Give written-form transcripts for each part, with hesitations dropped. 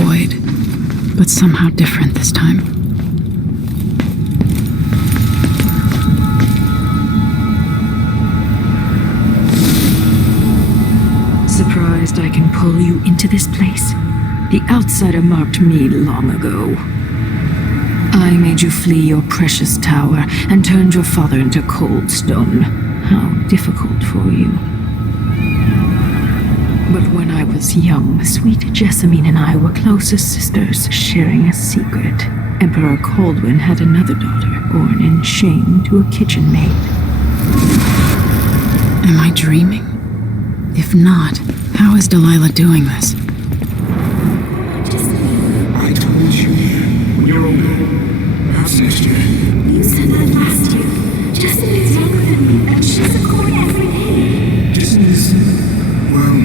void, but somehow different this time. Surprised I can pull you into this place? The outsider marked me long ago. I made you flee your precious tower and turned your father into cold stone. How difficult for you. But when I was young, sweet Jessamine and I were close as sisters, sharing a secret. Emperor Kaldwin had another daughter, born in shame to a kitchen maid. Am I dreaming? If not, how is Delilah doing this? I told you, when you're older, perhaps next year. You said that last year. Jessamine is younger than me, and she's a court every day. Jessamine, well,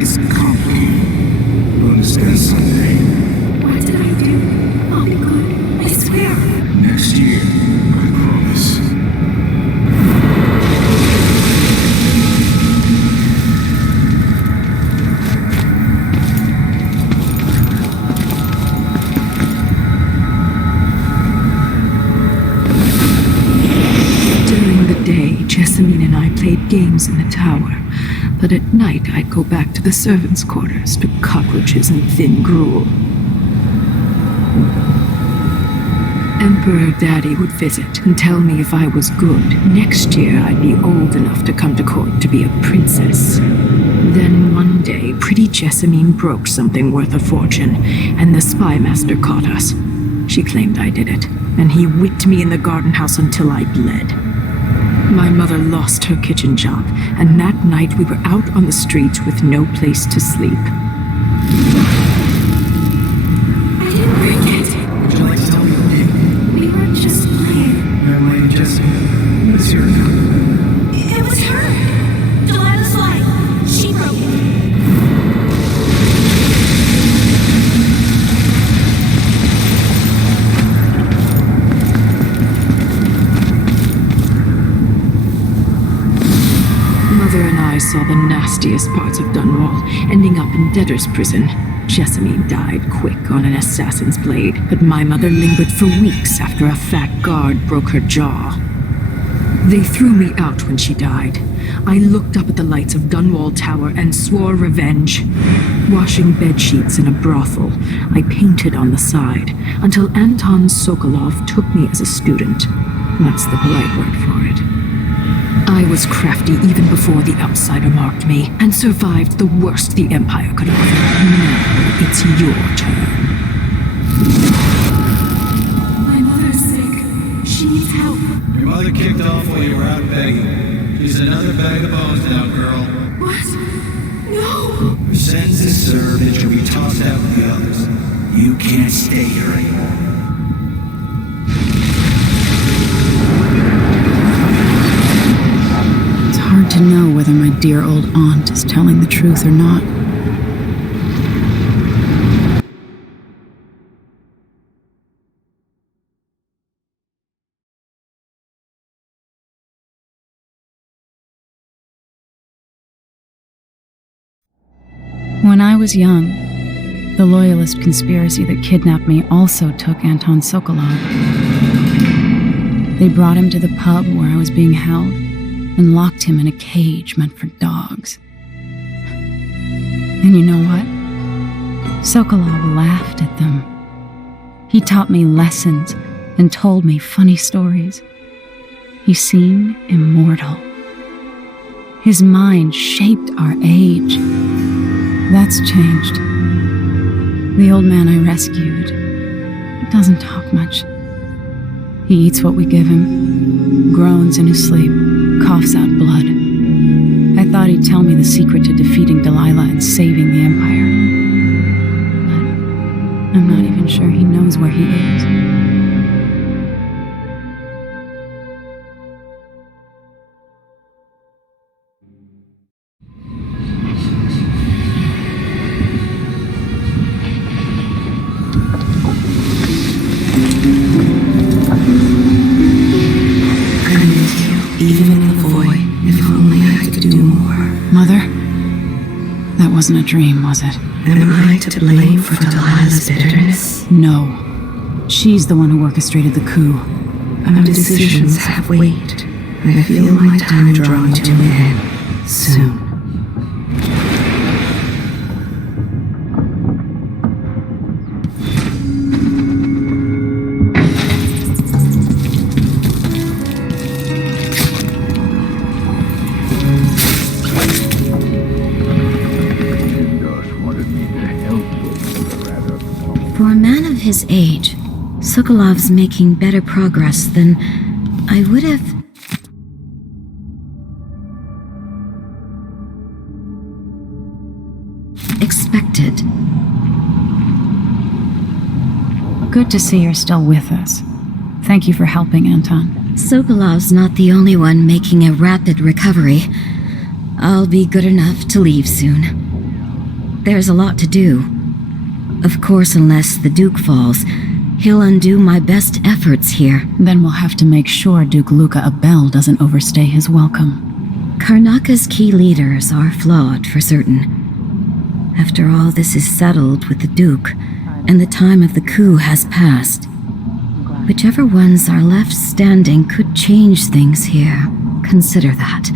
it's complicated. You'll understand someday. What did I do? I'll be good. I swear. Next year, I promise. Jessamine and I played games in the tower, but at night I'd go back to the servants' quarters to cockroaches and thin gruel. Emperor Daddy would visit and tell me if I was good. Next year I'd be old enough to come to court to be a princess. Then one day, pretty Jessamine broke something worth a fortune, and the spy master caught us. She claimed I did it, and he whipped me in the garden house until I bled. My mother lost her kitchen job, and that night we were out on the streets with no place to sleep. I didn't break it. Would you like to tell me your name? We were just playing. I'm Lady Jessamine. What's your name? It was her. Delilah's light. She broke it. I saw the nastiest parts of Dunwall, ending up in debtor's prison. Jessamine died quick on an assassin's blade, but my mother lingered for weeks after a fat guard broke her jaw. They threw me out when she died. I looked up at the lights of Dunwall Tower and swore revenge. Washing bedsheets in a brothel, I painted on the side, until Anton Sokolov took me as a student. That's the polite word for it. I was crafty even before the outsider marked me, and survived the worst the Empire could offer. Now it's your turn. My mother's sick. She needs help. Your mother kicked off while you were out begging. She's another bag of bones now, girl. What? No! Your sentence is served and you'll be tossed out with the others. You can't stay here anymore. Hard to know whether my dear old aunt is telling the truth or not. When I was young, the loyalist conspiracy that kidnapped me also took Anton Sokolov. They brought him to the pub where I was being held, and locked him in a cage meant for dogs. And you know what? Sokolov laughed at them. He taught me lessons and told me funny stories. He seemed immortal. His mind shaped our age. That's changed. The old man I rescued doesn't talk much. He eats what we give him, groans in his sleep, coughs out blood. I thought he'd tell me the secret to defeating Delilah and saving the Empire. But I'm not even sure he knows where he is. wasn't a dream, was it? Am I to blame for Delilah's bitterness? No. She's the one who orchestrated the coup. Our decisions have weight. I feel my time drawing to an end soon. For a man of his age, Sokolov's making better progress than I would have... expected. Good to see you're still with us. Thank you for helping, Anton. Sokolov's not the only one making a rapid recovery. I'll be good enough to leave soon. There's a lot to do. Of course, unless the Duke falls, he'll undo my best efforts here. Then we'll have to make sure Duke Luca Abel doesn't overstay his welcome. Karnaka's key leaders are flawed, for certain. After all this is settled with the Duke, and the time of the coup has passed, whichever ones are left standing could change things here. Consider that,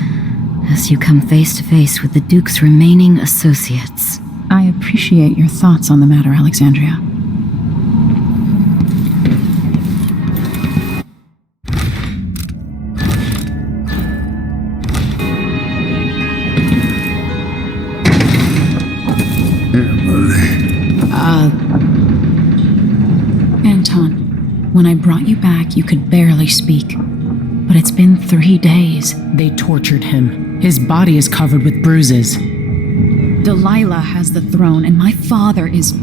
as you come face to face with the Duke's remaining associates. I appreciate your thoughts on the matter, Alexandria. Anton, when I brought you back, you could barely speak. But it's been 3 days. They tortured him. His body is covered with bruises. Delilah has the throne, and my father is...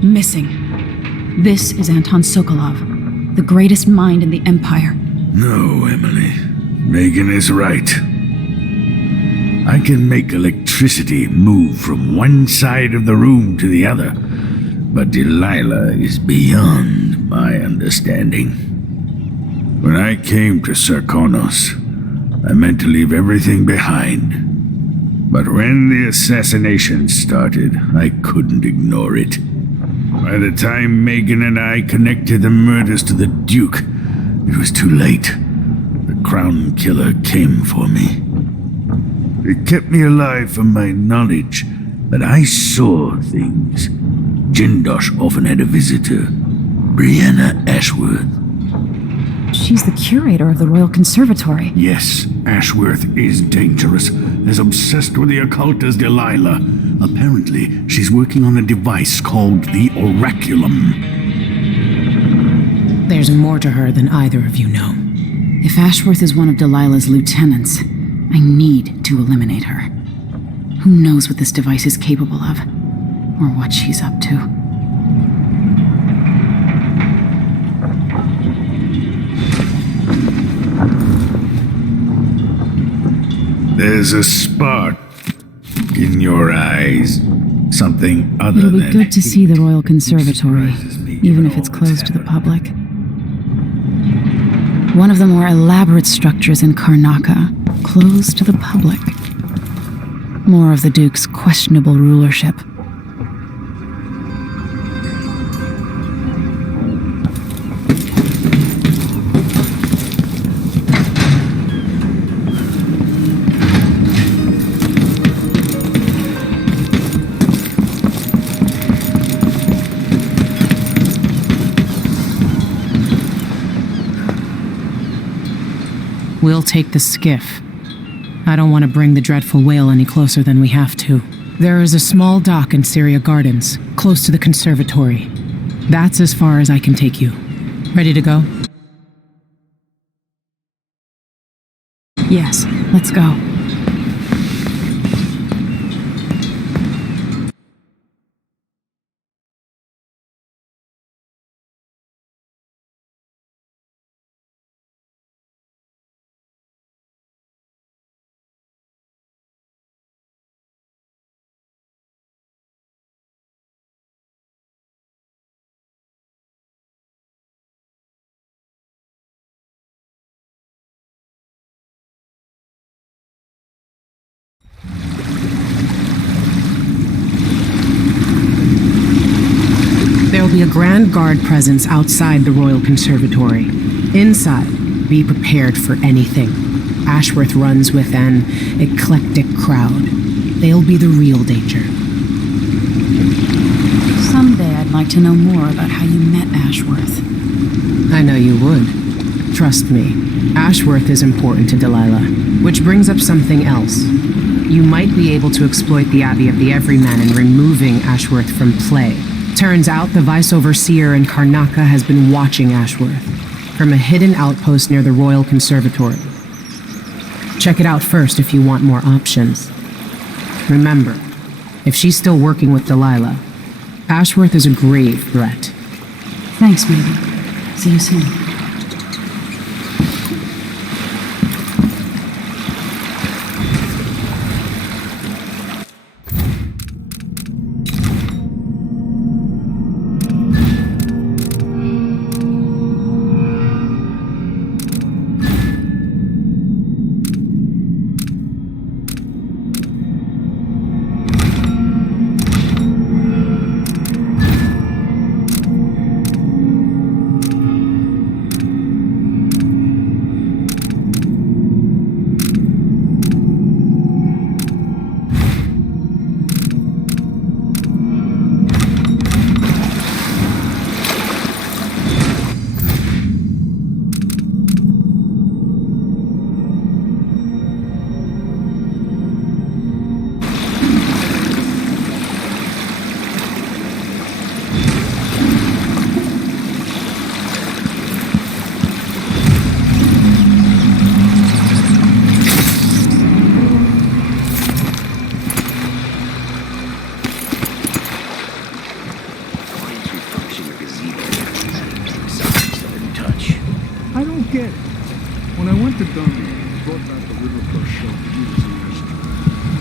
missing. This is Anton Sokolov, the greatest mind in the Empire. No, Emily. Megan is right. I can make electricity move from one side of the room to the other, but Delilah is beyond my understanding. When I came to Sarkonos, I meant to leave everything behind. But when the assassination started, I couldn't ignore it. By the time Megan and I connected the murders to the Duke, it was too late. The Crown Killer came for me. It kept me alive from my knowledge that I saw things. Jindosh often had a visitor, Brianna Ashworth. She's the curator of the Royal Conservatory. Yes, Ashworth is dangerous, as obsessed with the occult as Delilah. Apparently, she's working on a device called the Oraculum. There's more to her than either of you know. If Ashworth is one of Delilah's lieutenants, I need to eliminate her. Who knows what this device is capable of, or what she's up to. There's a spark in your eyes. Something other It'll be than good to see the Royal Conservatory, surprises me even given if it's all that's closed to the happened. public. One of the more elaborate structures in Karnaka, closed to the public. More of the Duke's questionable rulership. We'll take the skiff. I don't want to bring the dreadful whale any closer than we have to. There is a small dock in Syria Gardens, close to the conservatory. That's as far as I can take you. Ready to go? Yes, let's go. Grand Guard presence outside the Royal Conservatory. Inside, be prepared for anything. Ashworth runs with an eclectic crowd. They'll be the real danger. Someday I'd like to know more about how you met Ashworth. I know you would. Trust me, Ashworth is important to Delilah. Which brings up something else. You might be able to exploit the Abbey of the Everyman in removing Ashworth from play. Turns out the Vice Overseer in Karnaca has been watching Ashworth from a hidden outpost near the Royal Conservatory. Check it out first if you want more options. Remember, if she's still working with Delilah, Ashworth is a grave threat. Thanks, baby. See you soon.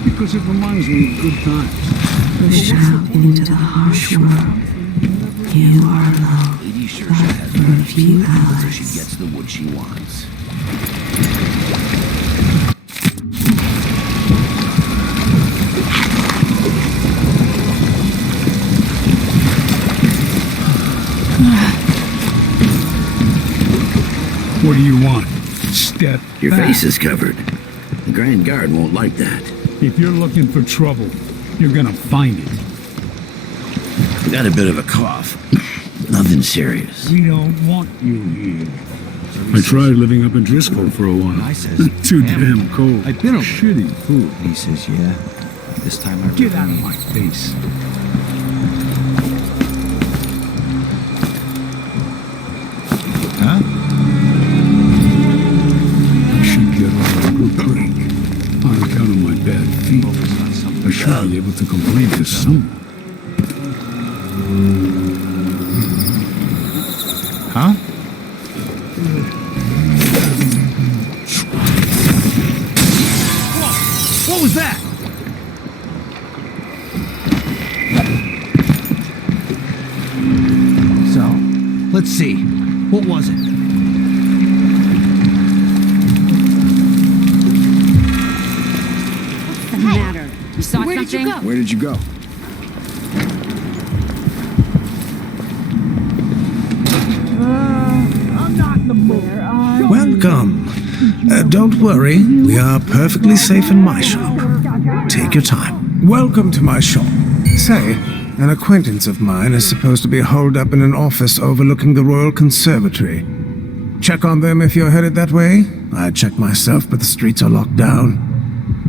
Because it reminds me of good times. Push out into the harsh world. You are alone, but for a few hours. She gets the wood she wants. What do you want? Step Your back. face is covered. The Grand Guard won't like that. If you're looking for trouble, you're gonna find it. I got a bit of a cough. Nothing serious. We don't want you here. I tried living up in Driscoll for a while. I says, Too damn cold. I've been over. Shitty food. He says, yeah. This time I Get out of my face. Huh? I should get on a good break. On account of my bad feet. I should be able to complete this soon. Huh? What was that? So, let's see. What was it? What's the matter? You saw Where something? did you go? Where did you go? I'm not in the mood. Welcome. Don't worry, we are perfectly safe in my shop. Take your time. Welcome to my shop. Say, an acquaintance of mine is supposed to be holed up in an office overlooking the Royal Conservatory. Check on them if you're headed that way. I'd check myself, but the streets are locked down.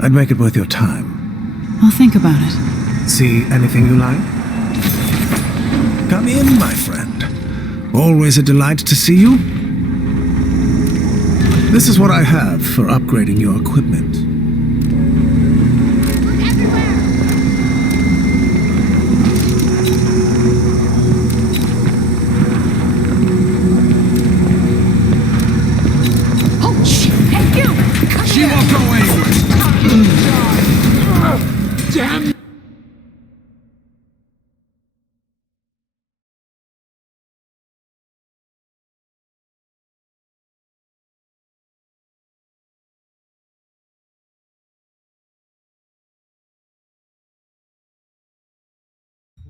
I'd make it worth your time. I'll think about it. See anything you like? Come in, my friend. Always a delight to see you. This is what I have for upgrading your equipment. Oh, shit! Hey, you! Come She here! won't go anywhere. Damn.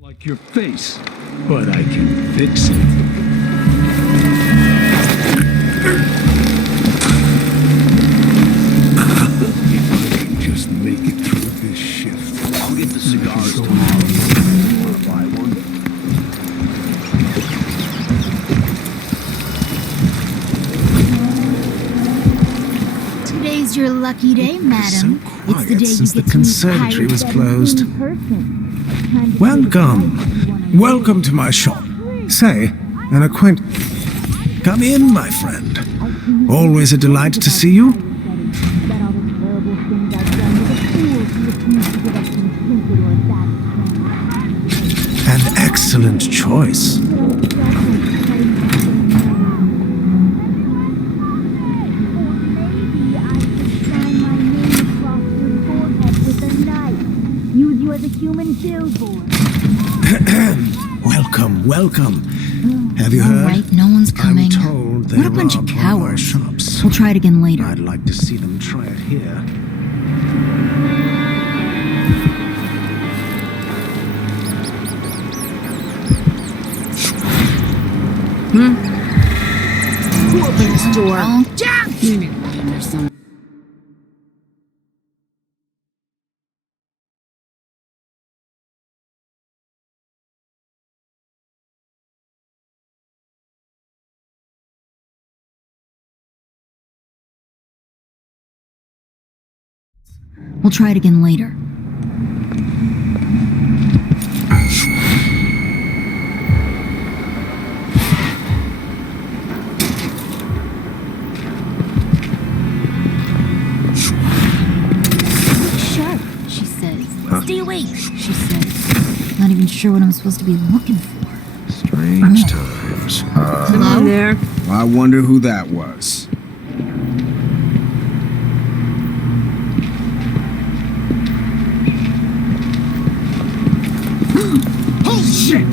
Like your face. but I can fix it. Just make it through this shift. I'll get the cigars tomorrow. Want to buy one? Today's your lucky day, madam. So It's the day you since get the to meet conservatory was pirates closed. in person. Welcome. Welcome to my shop. Say, an acquaintance. Come in, my friend. Always a delight to see you. An excellent choice. Use you as a human billboard. Welcome, welcome. Have you All heard? right, no one's coming. I'm told there What a bunch are of more cowards. shops. We'll try it again later. I'd like to see them try it here. Who opened this door? Jack! There's some. We'll try it again later. Sharp, she says. Stay awake, she says. Not even sure what I'm supposed to be looking for. Strange times. Hello? There. I wonder who that was. Oh, shit!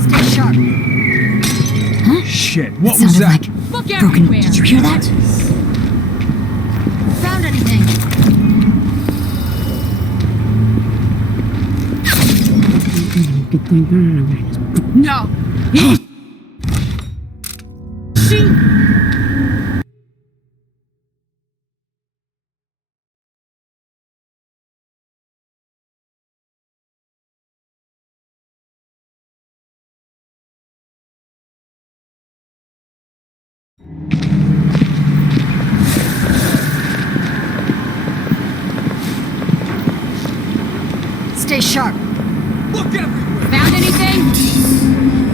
Stay sharp. Shit, It what was sounded that? like Look broken. everywhere. Did you hear that? Found anything? No! Stay sharp. Look everywhere! Found anything?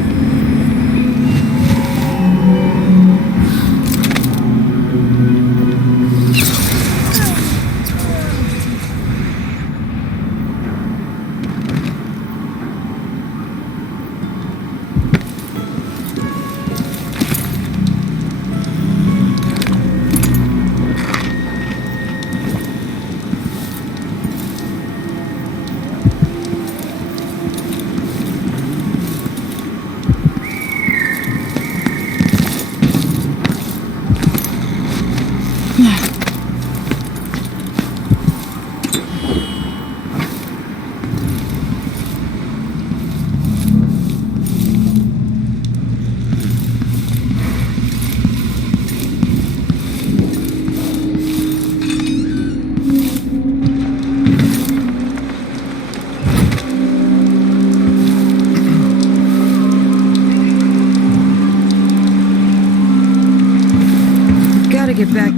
Gotta get back.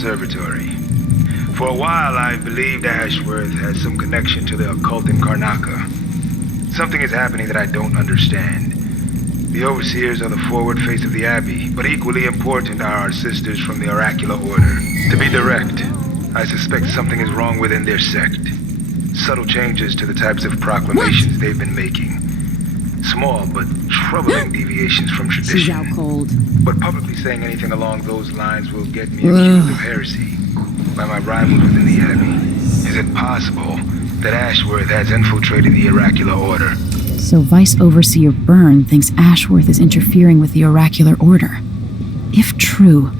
conservatory. For a while, I believed Ashworth had some connection to the occult in Karnaca. Something is happening that I don't understand. The overseers are the forward face of the Abbey, but equally important are our sisters from the Oracular Order. To be direct, I suspect something is wrong within their sect. Subtle changes to the types of proclamations they've been making. Small but troubling deviations from tradition. She's out cold. But publicly saying anything along those lines will get me accused of heresy by my rivals within the Abbey. Is it possible that Ashworth has infiltrated the Oracular Order? So Vice Overseer Byrne thinks Ashworth is interfering with the Oracular Order. If true,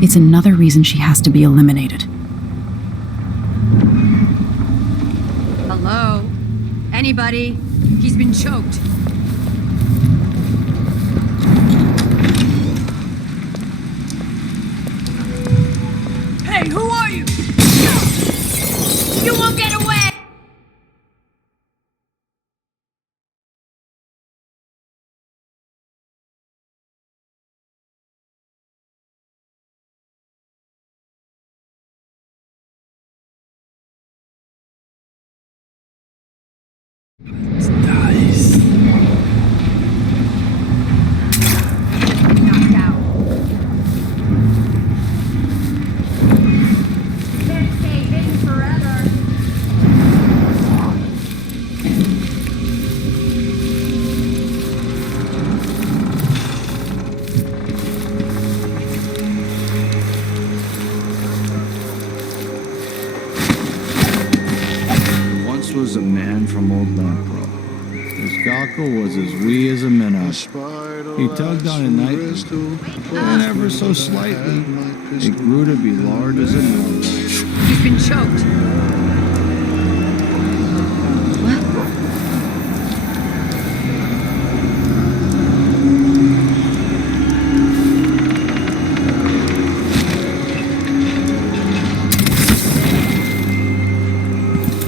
it's another reason she has to be eliminated. Hello? Anybody? He's been choked. Hey, who are you? You won't get away! Knocked out. Can't stay hidden forever. Once was a man from Old Lampro. His gawker was as wee as a minnow. He tugged on a knife, and ever so slightly, it grew to be large as a nose. He's been choked.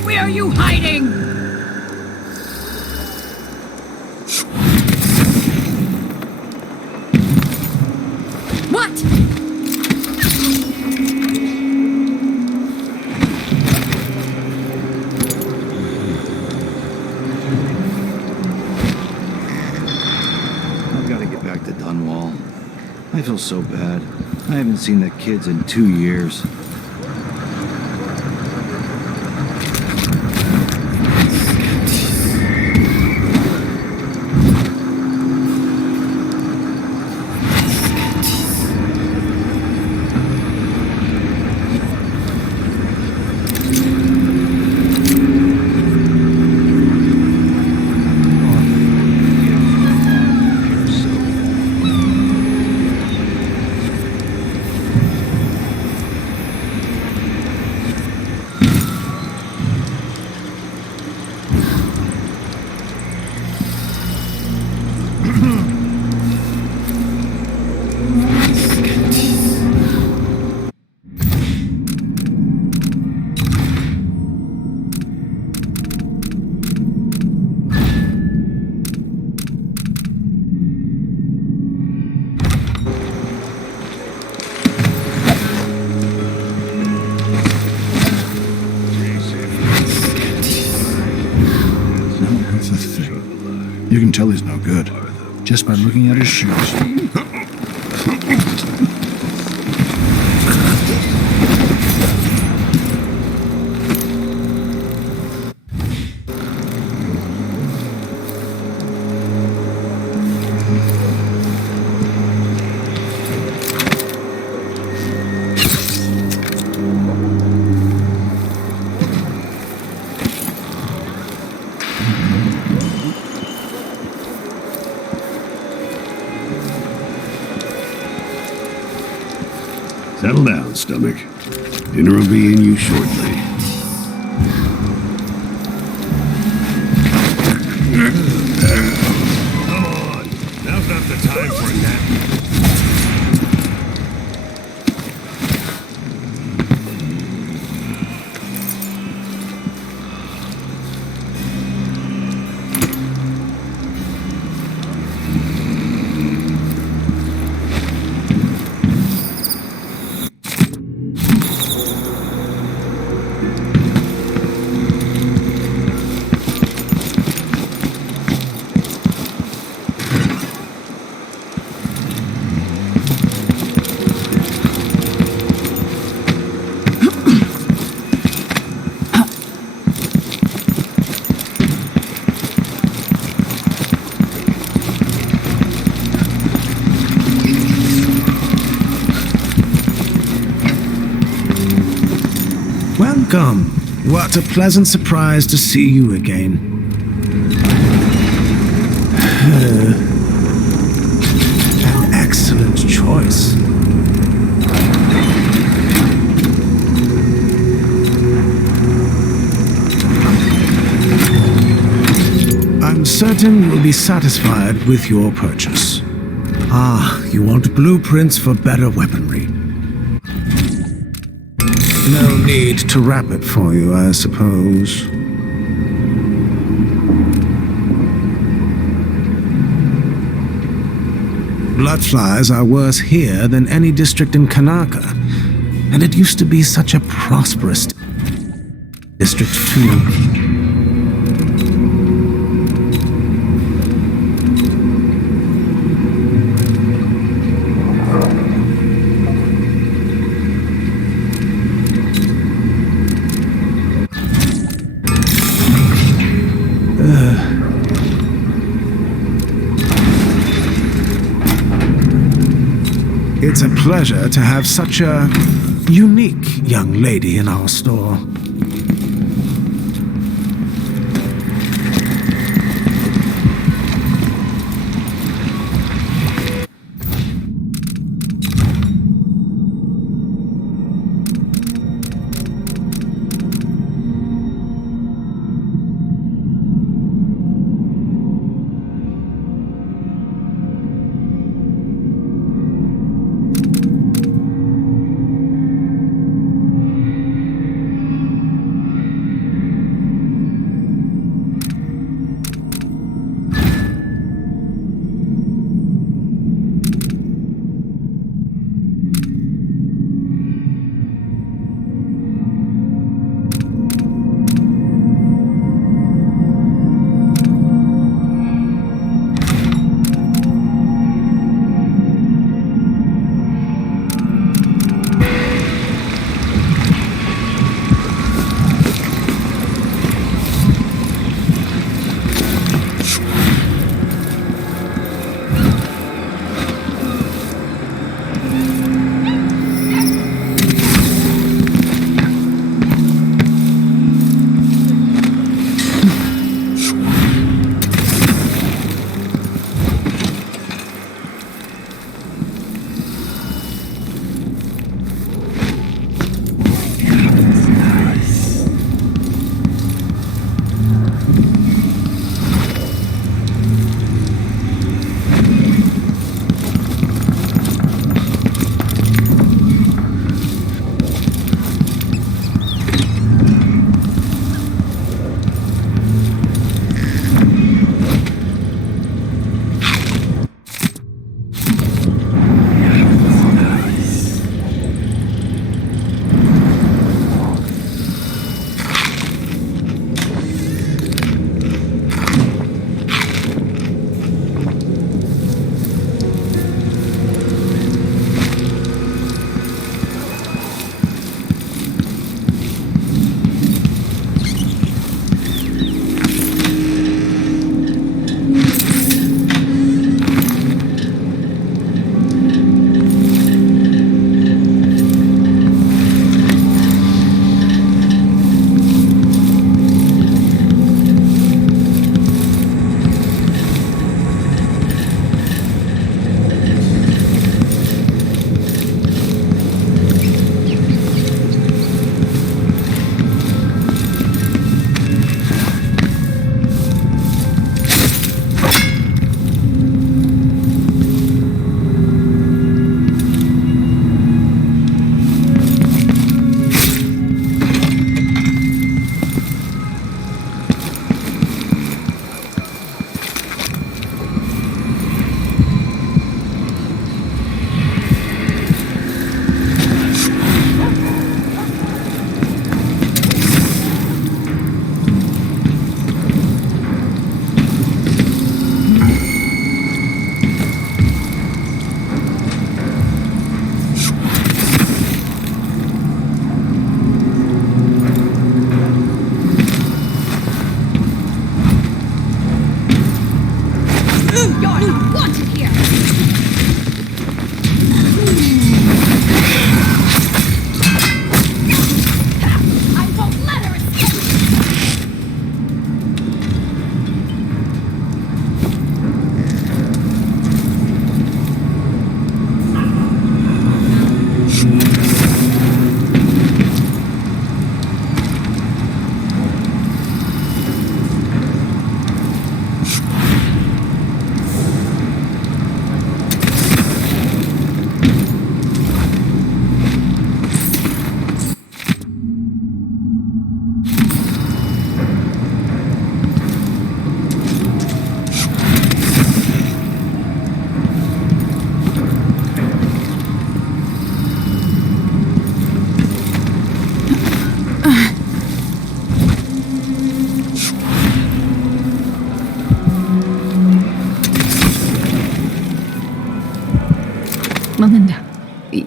Where are you hiding? What? I've got to get back to Dunwall. I feel so bad. I haven't seen the kids in 2 years. You can tell he's no good, just by looking at his shoes. Settle down, stomach. Dinner will be in you shortly. Come on. Now's not the time for a nap. Welcome. What a pleasant surprise to see you again. An excellent choice. I'm certain you'll be satisfied with your purchase. Ah, you want blueprints for better weaponry. No need to wrap it for you, I suppose. Bloodflies are worse here than any district in Kanaka, and it used to be such a prosperous district too. It's a pleasure to have such a unique young lady in our store.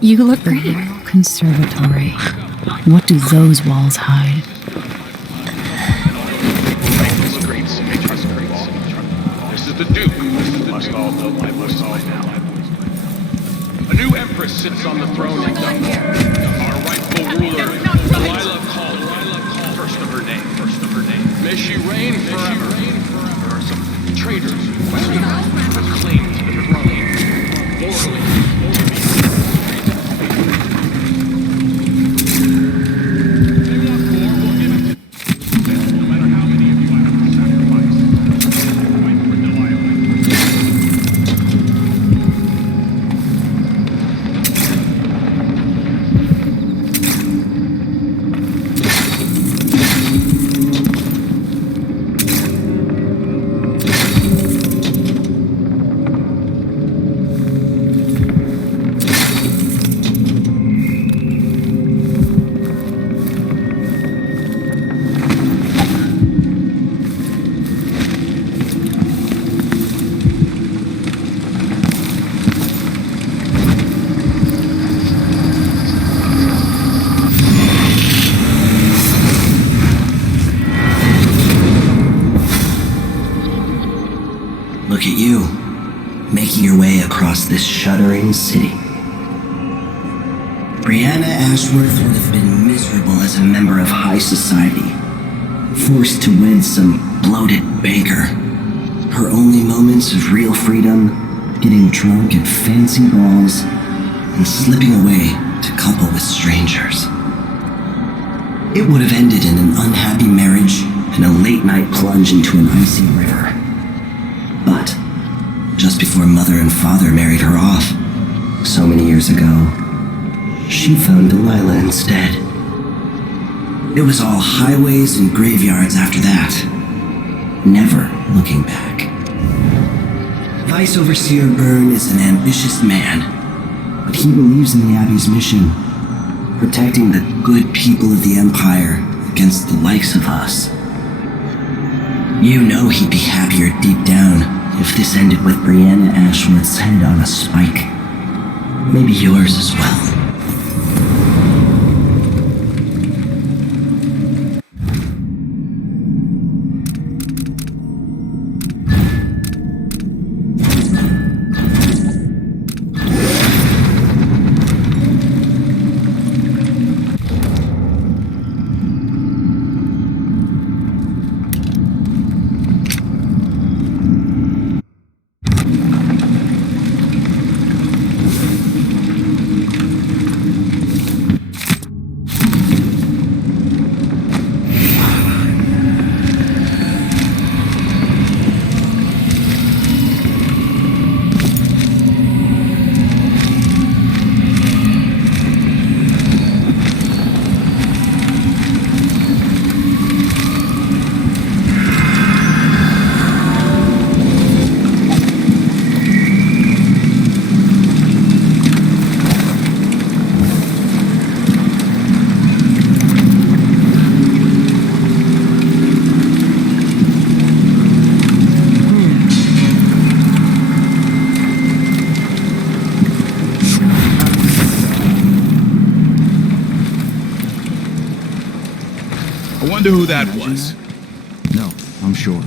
You look great. The Royal Conservatory. What do those walls hide? This is the Duke. Must all know my must all now. A new Empress sits on the throne in Dunwall. Our rightful ruler, Delilah Kaldwin. First of her name. May she reign forever. There are some traitors who question her claim to the throne. Morally. Look at you, making your way across this shuddering city. Brianna Ashworth would have been miserable as a member of high society, forced to wed some bloated banker. Her only moments of real freedom, getting drunk at fancy balls, and slipping away to couple with strangers. It would have ended in an unhappy marriage and a late-night plunge into an icy river. But just before Mother and Father married her off, so many years ago, she found Delilah instead. It was all highways and graveyards after that, never looking back. Vice Overseer Byrne is an ambitious man, but he believes in the Abbey's mission, protecting the good people of the Empire against the likes of us. You know he'd be happier deep down if this ended with Brianna Ashworth's head on a spike. Maybe yours as well. I wonder who that was. No, I'm sure.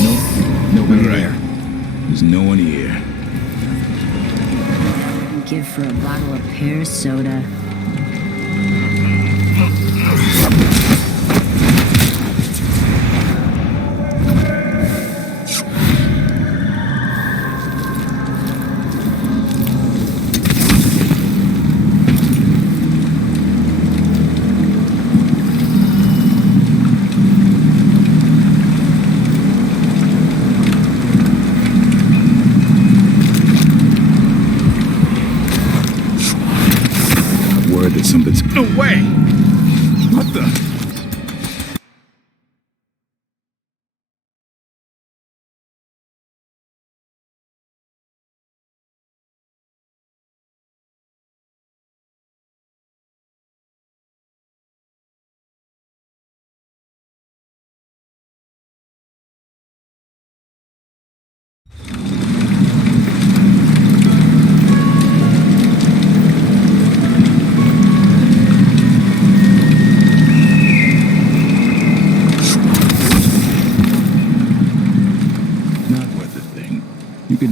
Nope, nobody there. There's no one here. Give for a bottle of pear soda. Something's... No way! What the...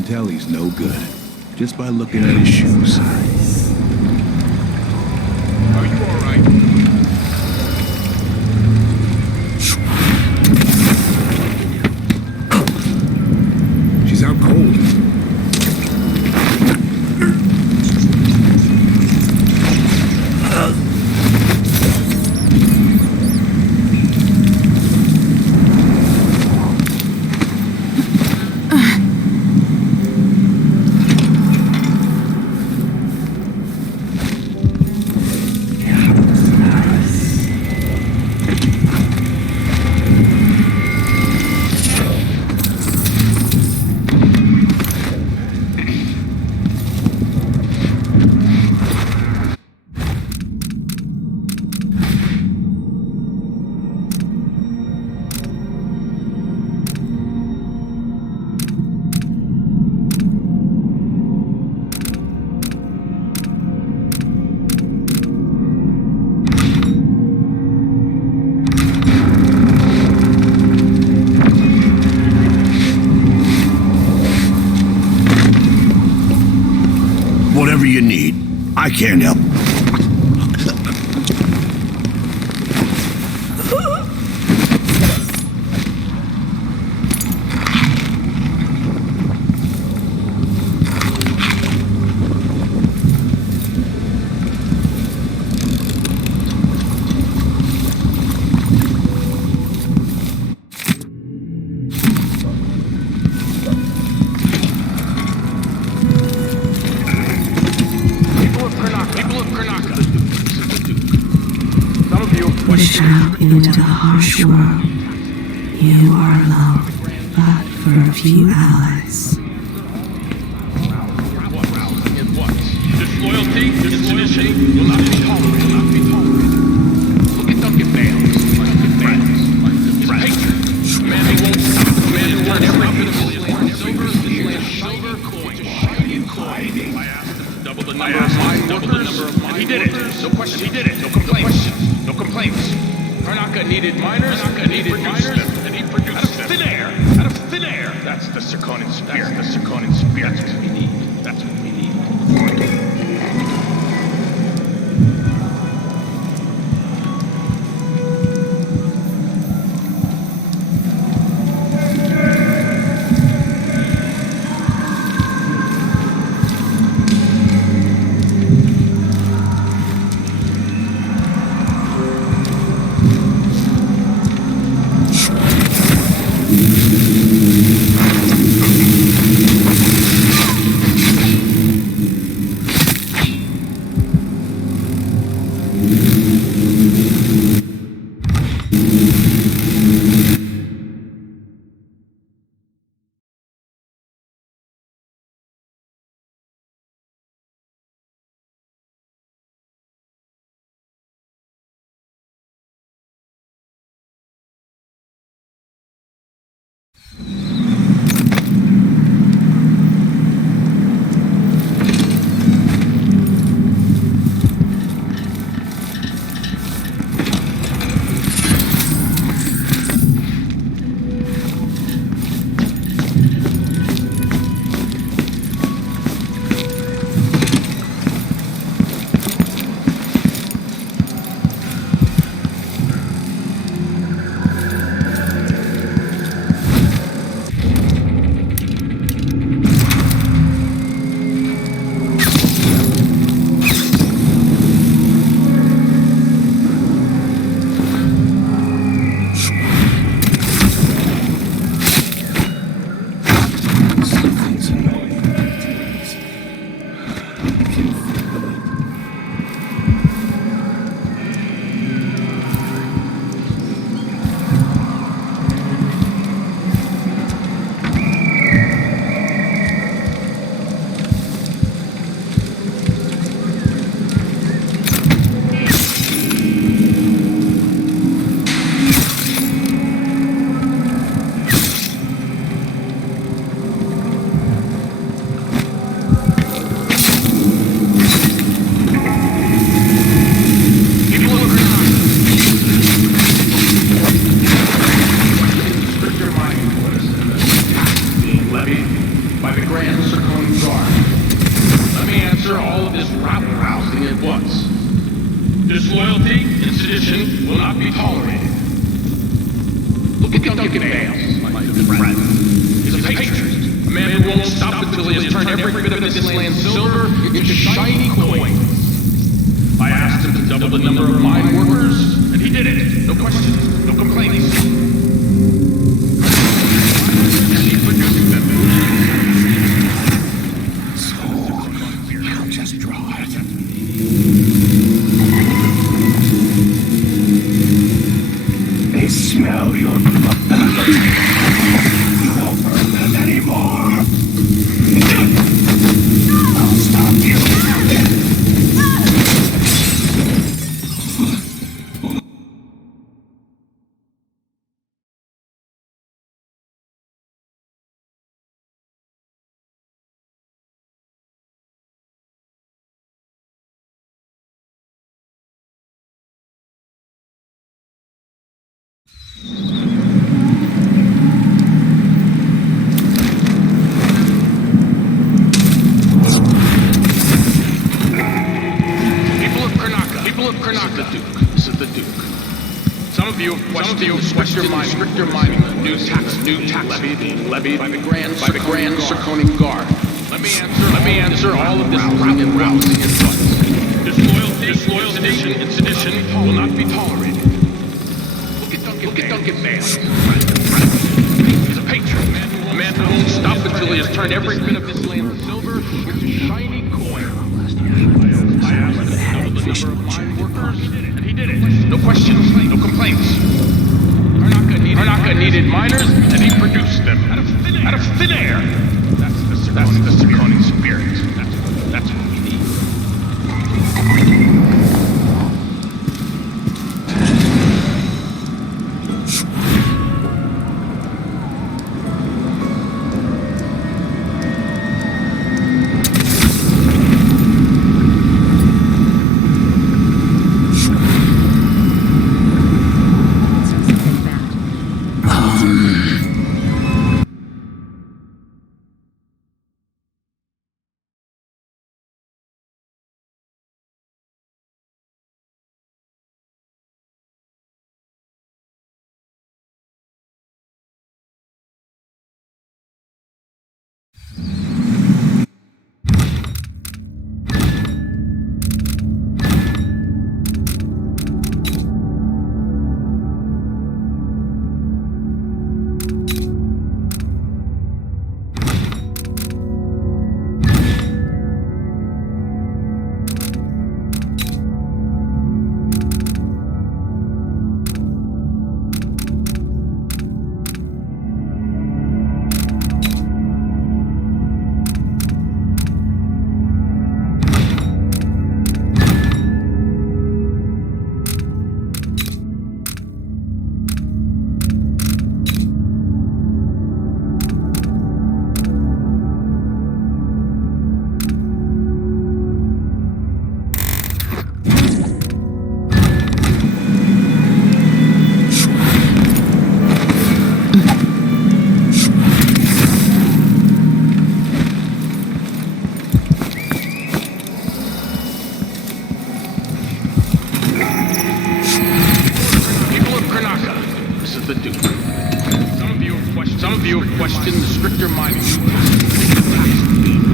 tell he's no good, just by looking at his shoes. Are you all right? She's out cold. Whatever you need, I can't help. Push out into the harsh world. You are alone, but for a few allies. Disloyalty, disloyalty will not be tolerated. Look at Duncan Bales. His hatred. Man who won't stop. Man who won't silver coin. Shiny coin. I asked him to double the number of mine. And he did it. No question. He did it. No complaints. No complaints. Karnaka needed miners. And he produced out of thin air. Out of thin air. That's the Serkonan spirit. That's what we need. That's what we need. rousing it was. Disloyalty and sedition will not be tolerated. Look at Duncan Bales, my good friend. He's a patriot, a man who won't stop until he has turned every bit of this land's silver into shiny coins. I asked him to double the number of mine workers, and he did it. No questions, no complaints. And he produced them. So, I'll just draw it. They smell your blood. You won't burn them anymore. I'll stop you. Stricter mining, new tax levied by the Grand Circoning Guard. Let me answer all of this rousing at once. Disloyalty and sedition will not be tolerated. Look at Duncan Bales. He's a patriot, a man who won't stop until he has turned every bit of this land's silver into shiny coin. I asked him to double the number of mine workers, and he did it. No questions, no complaints. Karnaka needed miners, and he produced them out of thin air. That's the Circoning spirit. That's what we need. Question the stricter mining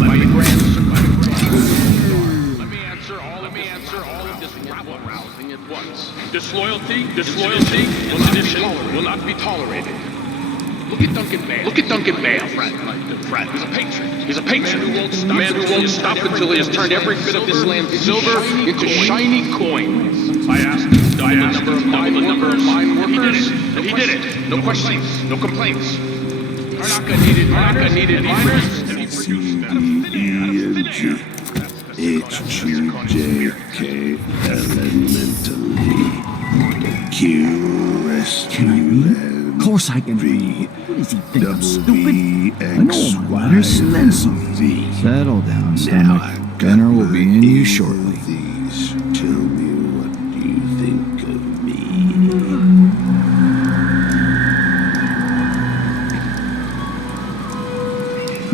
by the Grand Circoning Guard. Let me answer all of this rabble-rousing at once. Disloyalty and sedition will not be tolerated. Look at Duncan Bales. Friend. He's a patriot. A man who won't stop until he has turned every bit of this land's silver into shiny coins. I asked him to double the number of mine workers, and he did it. No questions, no complaints. Karnaka needed miners, and he produced them out of thin air. H-U-J-K elementally. Q-S-Q-N. Of course I can read. What does he think, I'm stupid? I know my letters and then some. Settle down, stomach. Dinner will be in you shortly. Tell me what you think of me.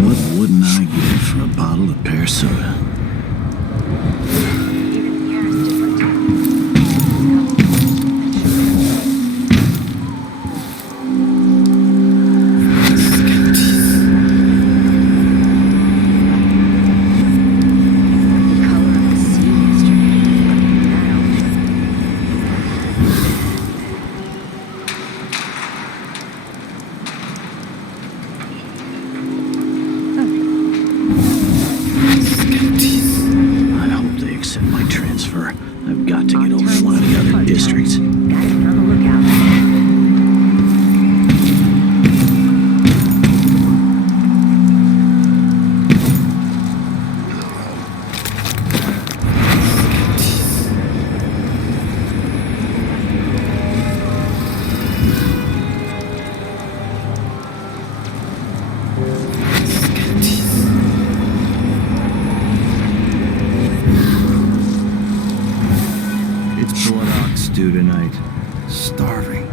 What wouldn't I give for a bottle of pear soda? over. I've got to get over to one of the other districts. Tonight. Starving.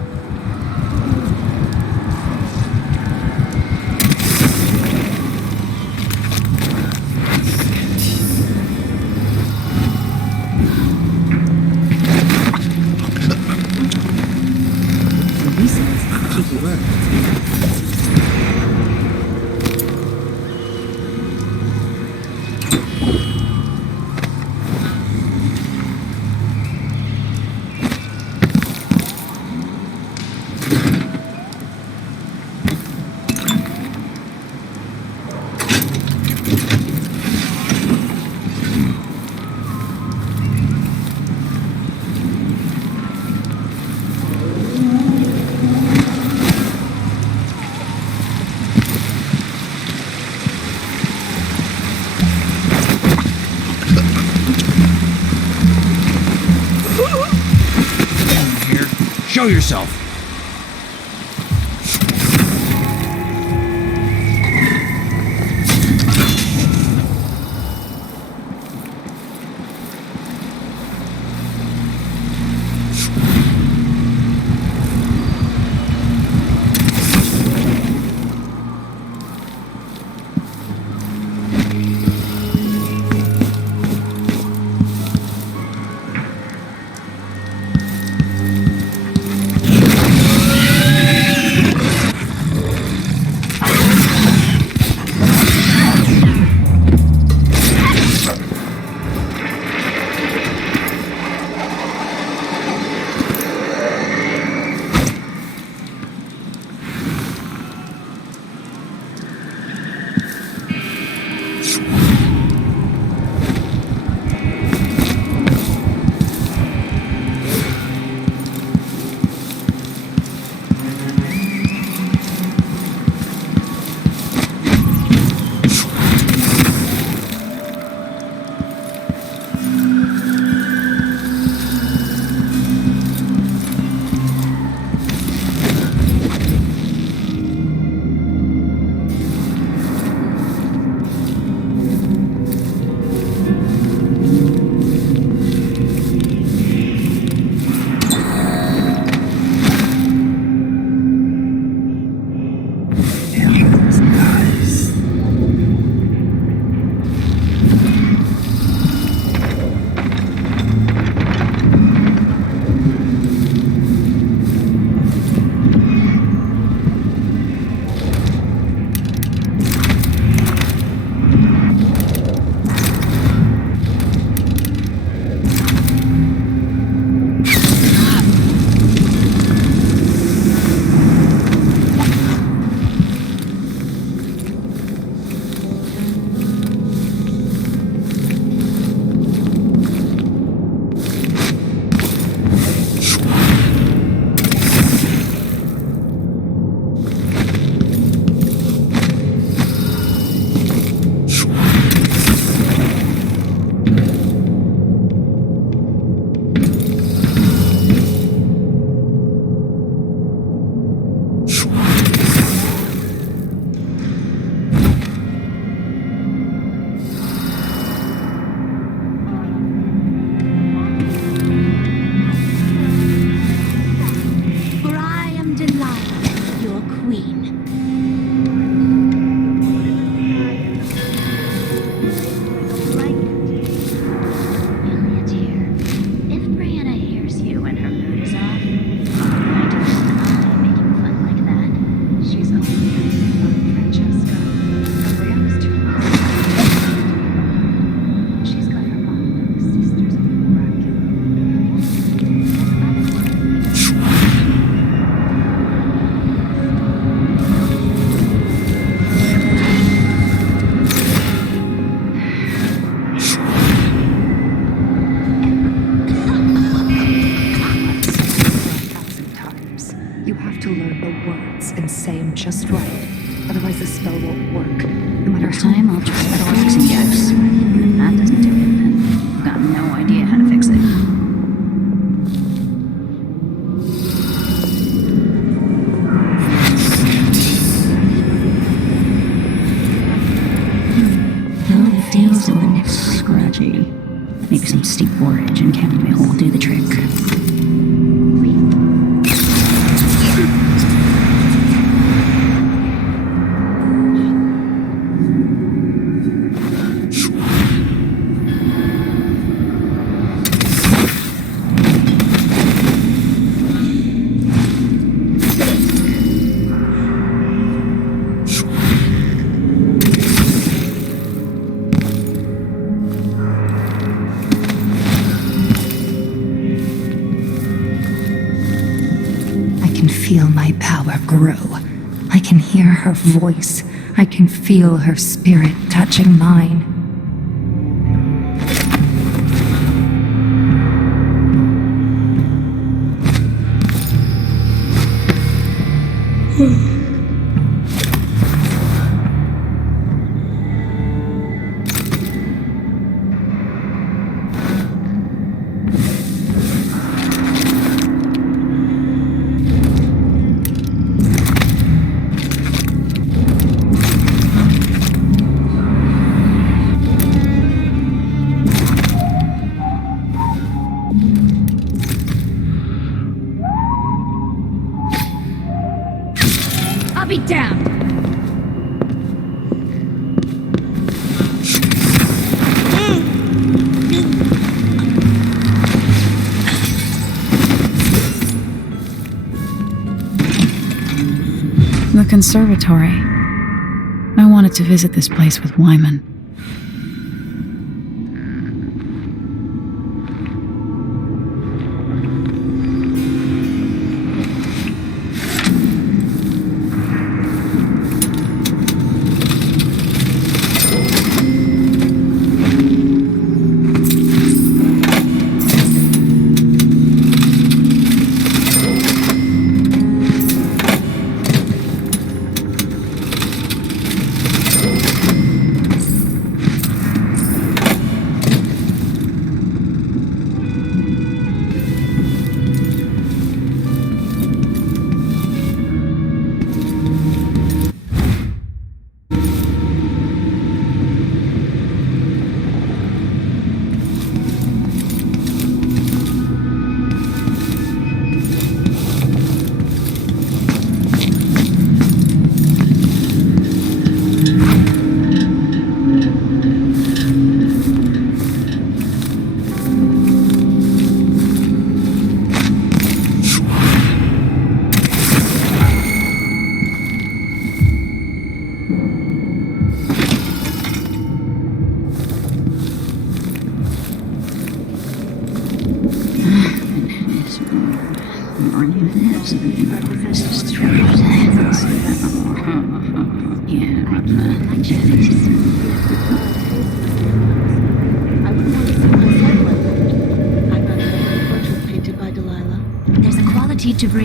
Show yourself! say I'm just right. Otherwise the spell won't work. No matter Next time, I'll try metal waxing ghosts. If that doesn't do it, then I've got no idea how to fix it. It feels a little scratchy. Maybe some steep porridge and chamomile will do the trick. Feel my power grow. I can hear her voice. I can feel her spirit touching mine. I'll be damned! The conservatory. I wanted to visit this place with Wyman.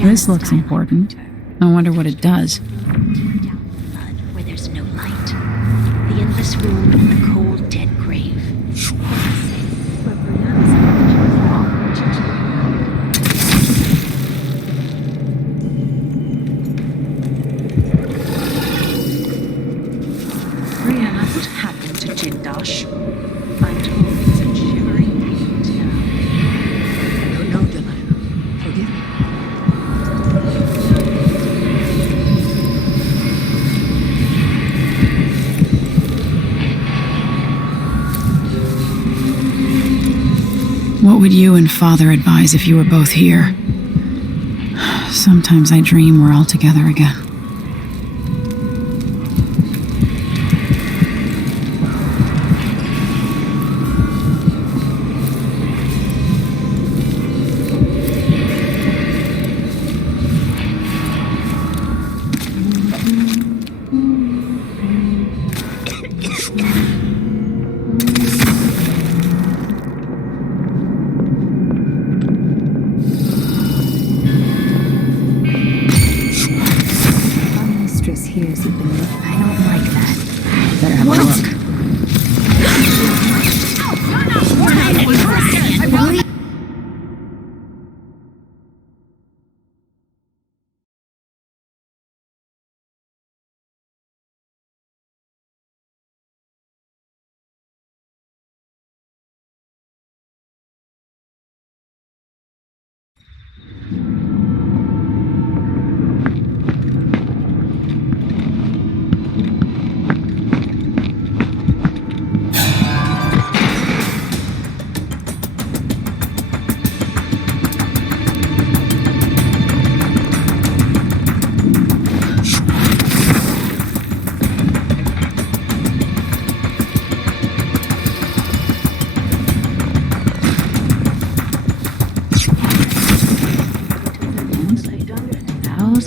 This looks important. I wonder what it does. Where there's no light. The endless room in the cold, dead grave. Brianna, what happened to Jindash? I'm told it's a shivering paint now. I don't know, Delilah. Forgive me. What would you and Father advise if you were both here? Sometimes I dream we're all together again.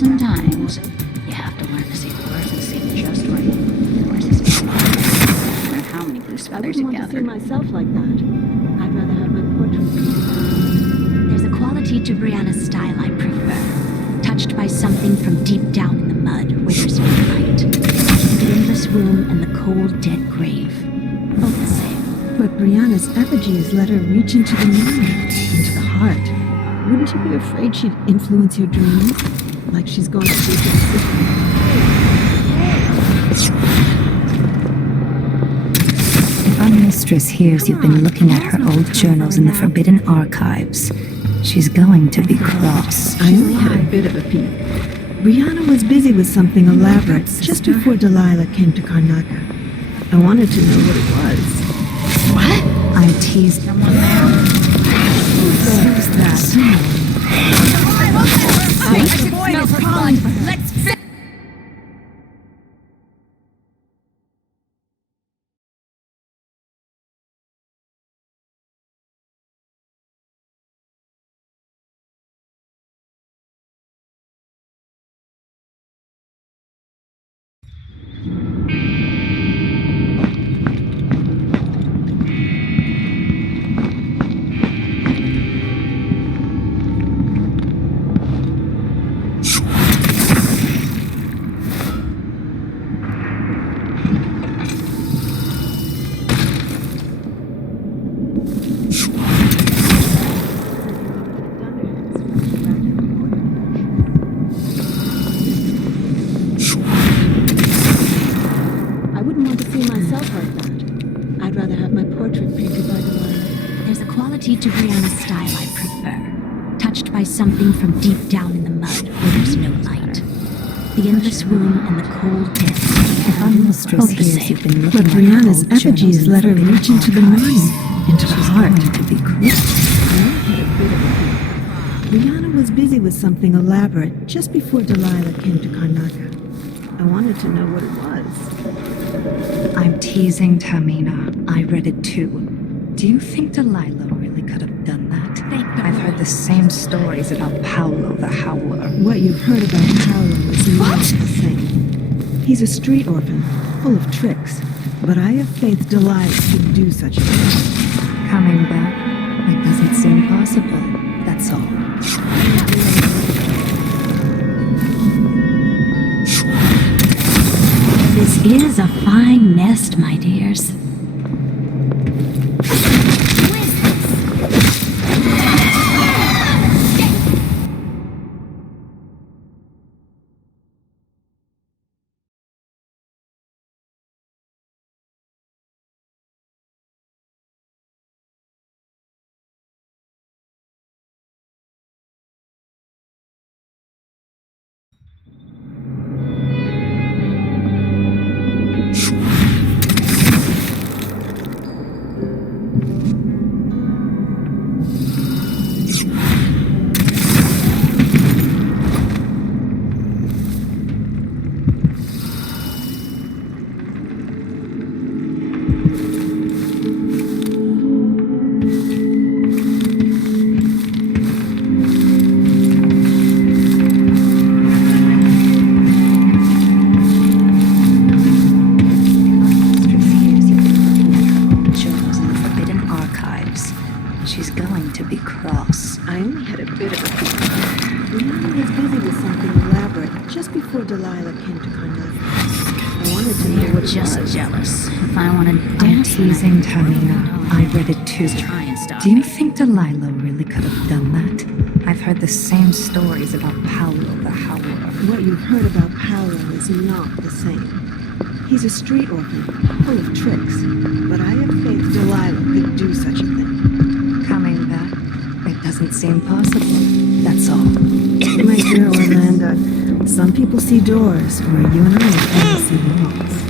sometimes you have to learn to see the worst and see just right. Where's this going? No matter how many blue feathers you gather. I wouldn't want to see myself like that. I'd rather have my portrait. There's a quality to Brianna's style I prefer. Touched by something from deep down in the mud where there's no light. The endless room and the cold, dead grave. Both the same. But Brianna's effigies let her reach into the mind, into the heart. Wouldn't you be afraid she'd influence your dreams? Like she's going to do this? If our mistress hears you've been looking at her old journals in the Forbidden Archives, she's going to be cross. I only had a bit of a peek. Brianna was busy with something elaborate just before Delilah came to Karnaca. I wanted to know what it was. What? I teased someone there. Who's that? Let's fit. To Brianna's style I prefer. Touched by something from deep down in the mud where there's no light. The endless room and the cold dead. If our mistress hears you've been looking But at Brianna's her old effigies let her reach into the mind, into the heart. To be cross. Brianna was busy with something elaborate just before Delilah came to Karnaca. I wanted to know what it was. I'm teasing Tamina. I read it too. Do you think Delilah really could have done that? I've heard the same stories about Paolo the Howler. What you've heard about Paolo is not the same. He's a street orphan, full of tricks. But I have faith Delilah could do such a thing. Coming back, it doesn't seem possible. That's all. This is a fine nest, my dears. Delilah came to Karnaca. I wanted to know what just was. jealous. If I want to I'm dance, teasing Tamina. I read it too. Try and stop Do you think Delilah really could have done that? I've heard the same stories about Paolo the Howler. What you've heard about Paolo is not the same. He's a street orphan, full of tricks. But I have faith Delilah could do such a thing. Coming back, it doesn't seem possible. That's all. My dear Orlando, some people see doors where you and I only see walls.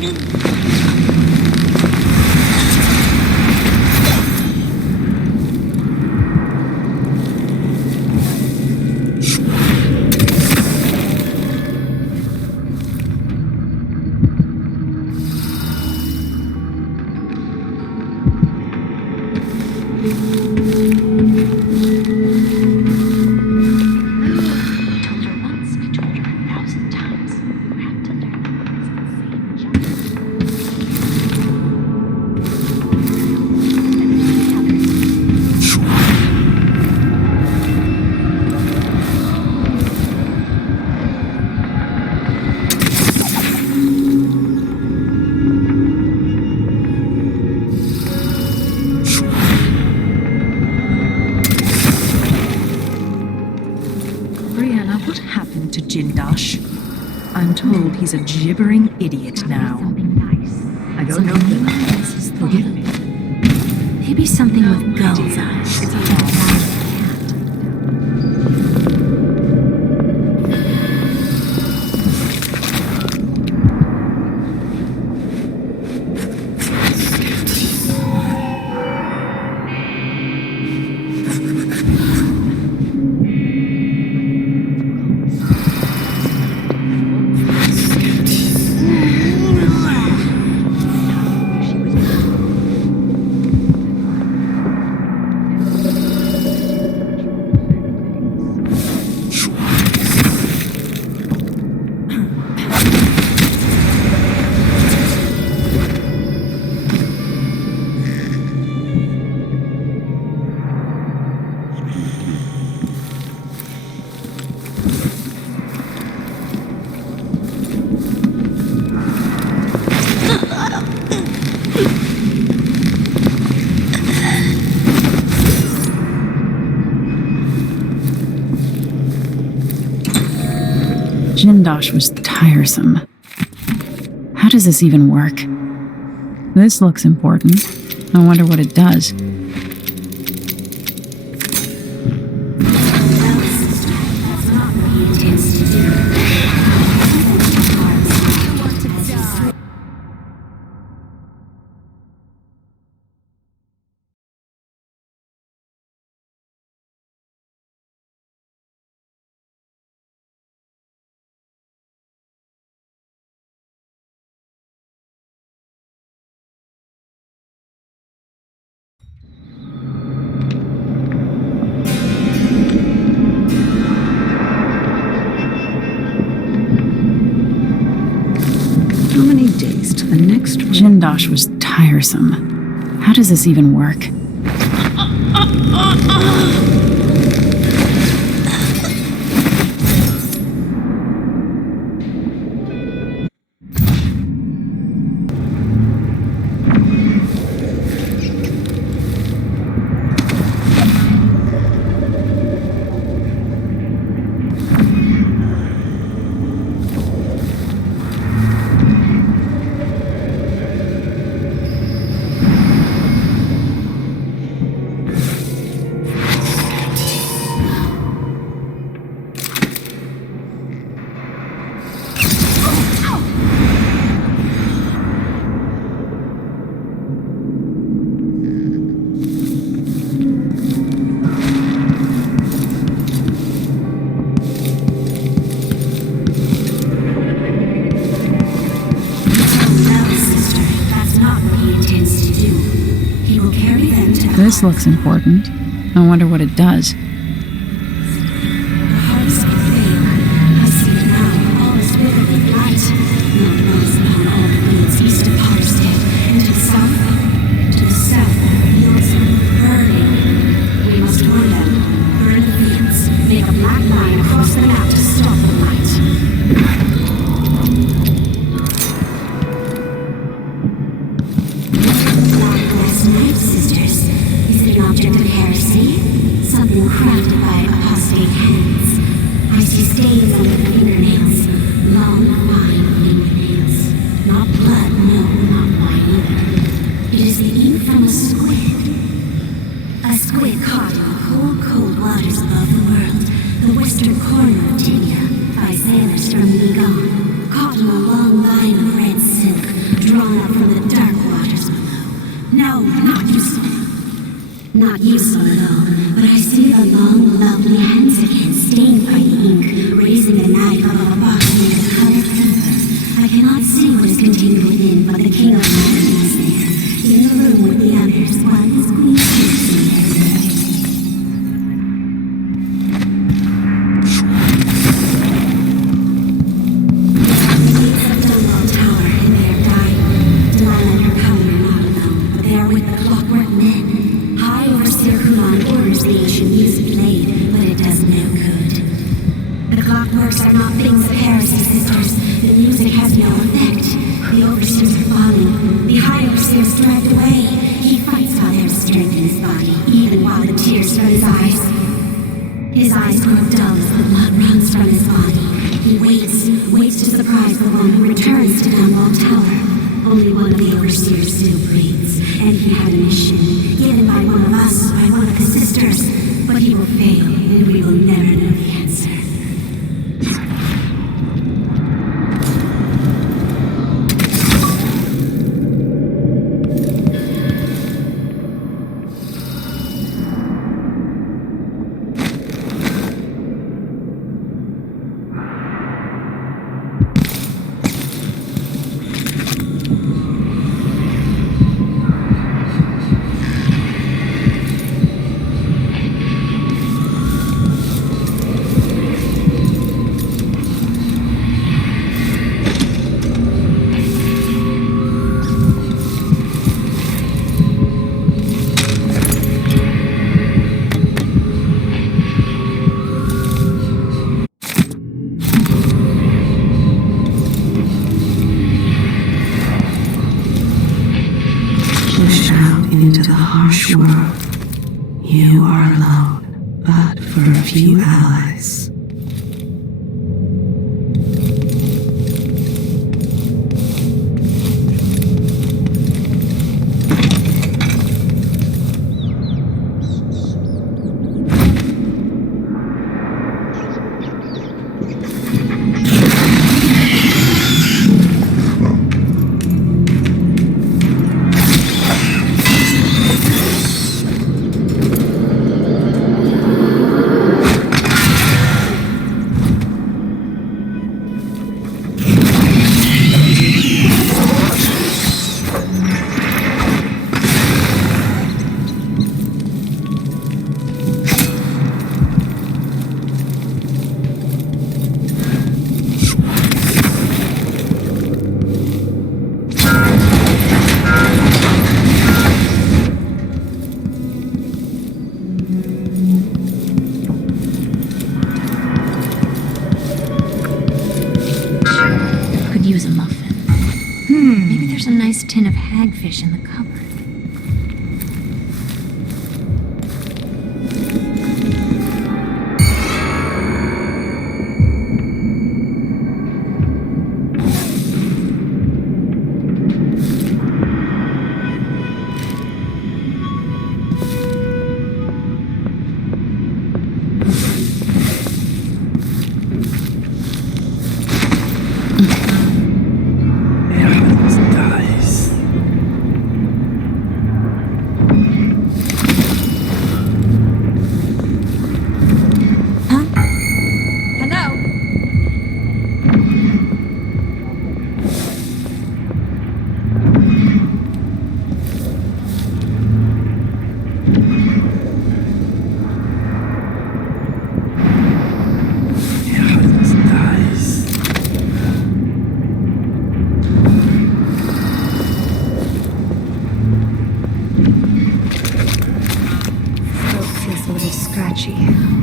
What happened to Jindosh? I'm told he's a gibbering idiot now. I don't know, Philip. Forgive me. Maybe something with gull's eyes. It's a long Jindosh was tiresome. How does this even work? This looks important. I wonder what it does. Jindosh was tiresome. How does this even work? This looks important. I wonder what it does. With the clockwork men, High Overseer Kulan orders the ancient music. His eyes grow dull as the blood runs from his body. He waits to surprise the one who returns to Dunwall Tower. Only one of the overseers still breathes, and he had a mission given by one of us, by one of the sisters. But he will fail, and we will never know the answer. Into the harsh world. You are alone, but for a few allies. Tin of hagfish in the cupboard.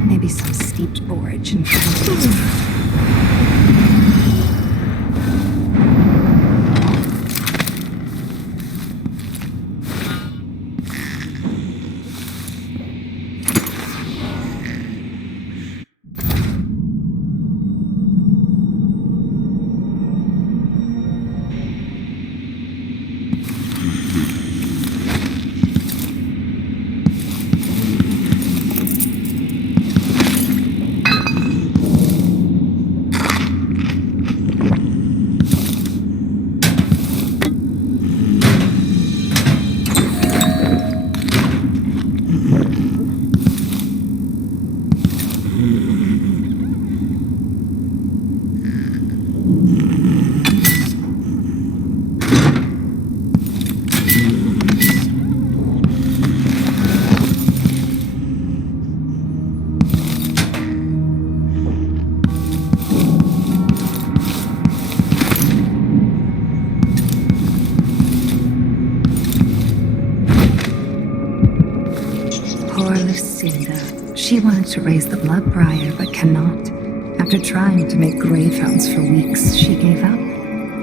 Maybe some steeped borage and She wanted to raise the blood briar, but cannot. After trying to make greyhounds for weeks, she gave up.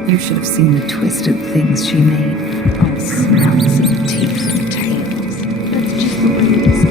You should have seen the twisted things she made. All snouts and teeth and tails. That's just the way it is.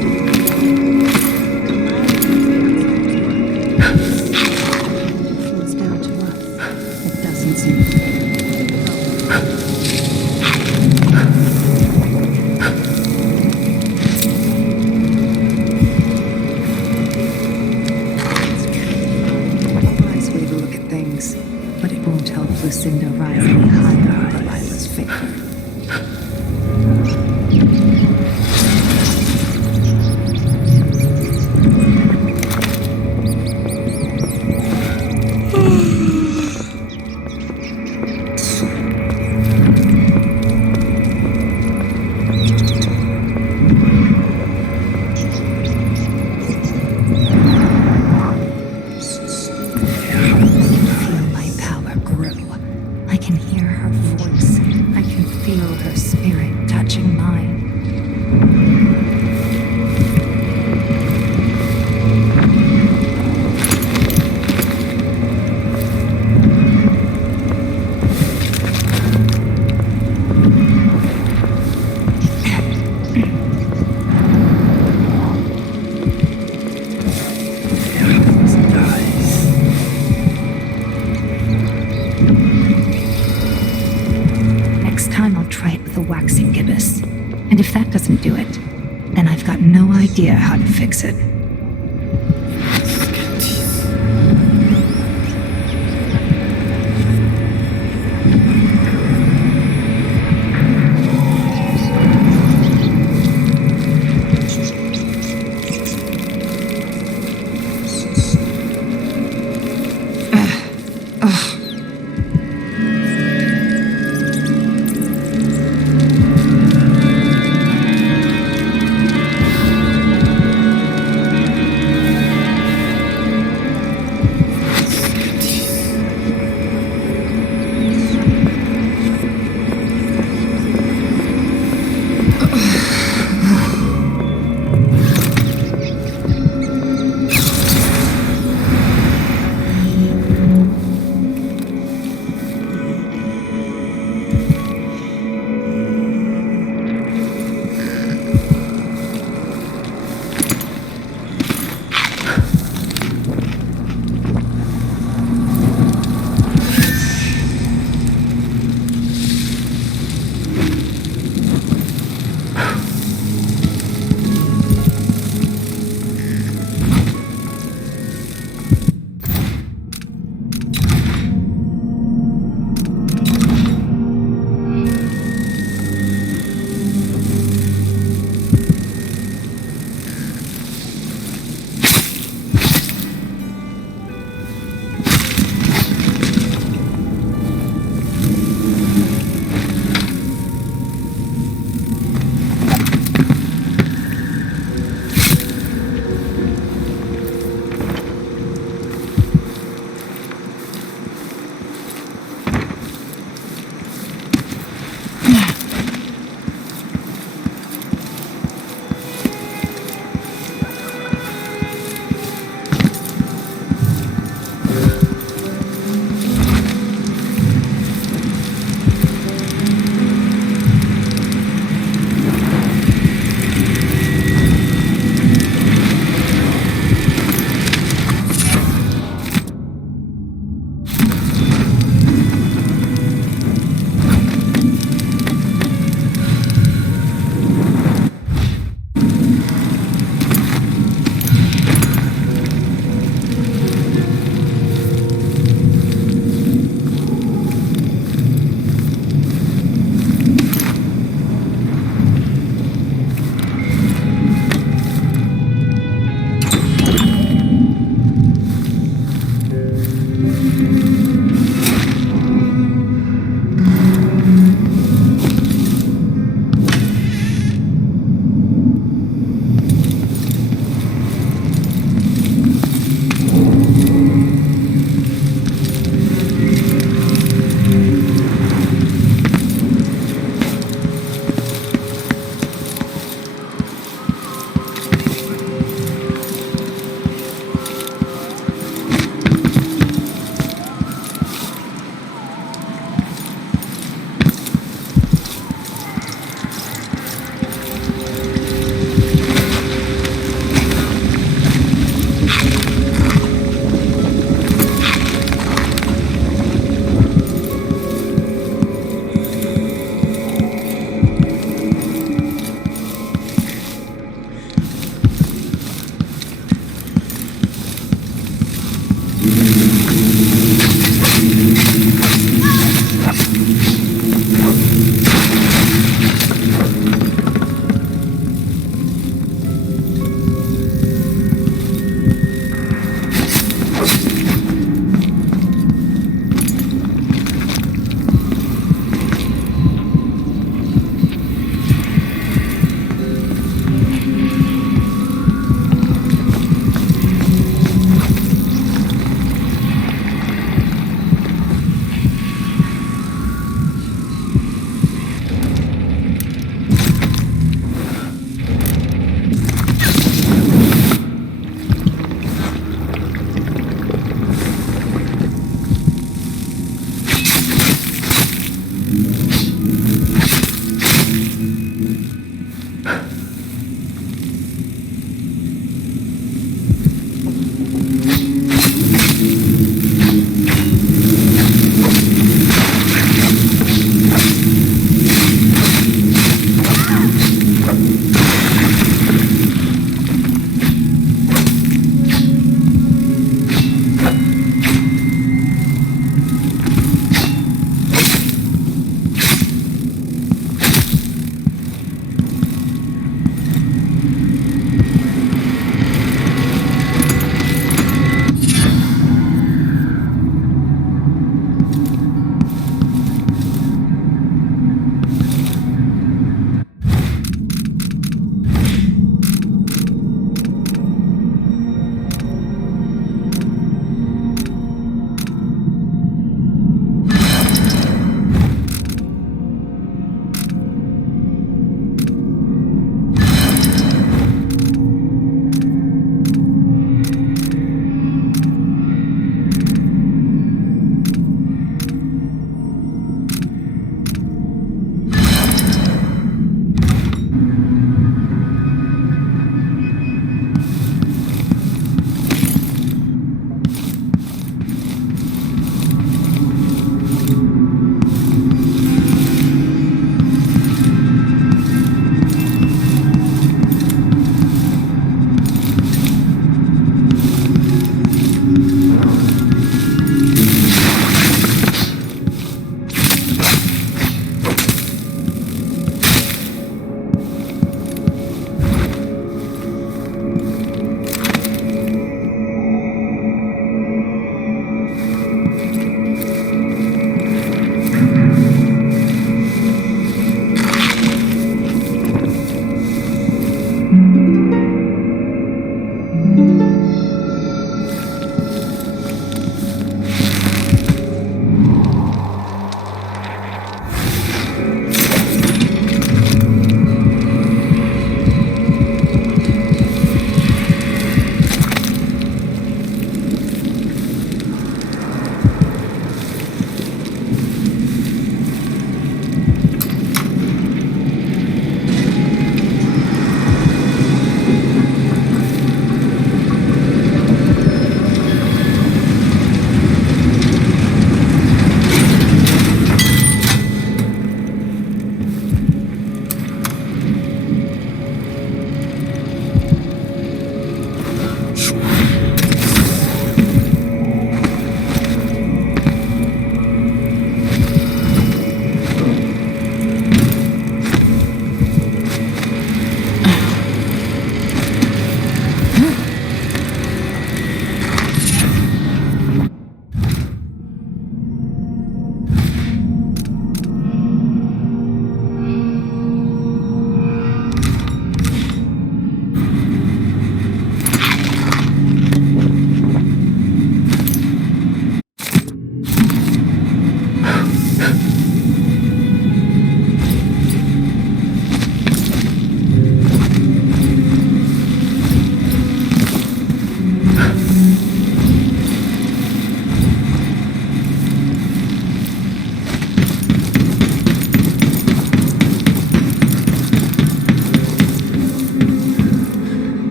And if that doesn't do it, then I've got no idea how to fix it.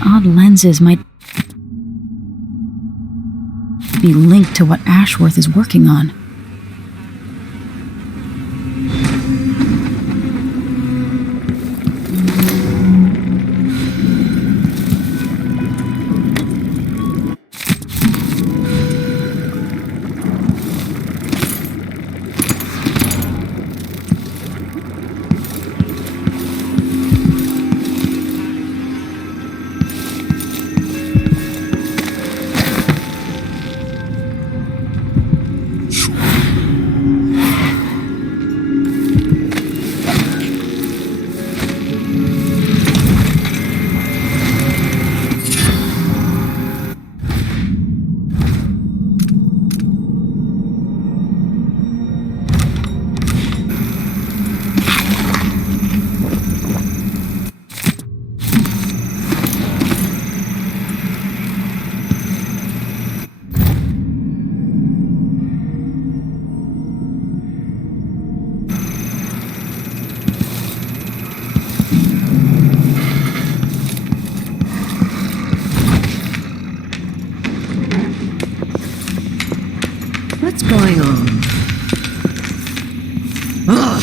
These odd lenses might be linked to what Ashworth is working on. What's going on? Ugh.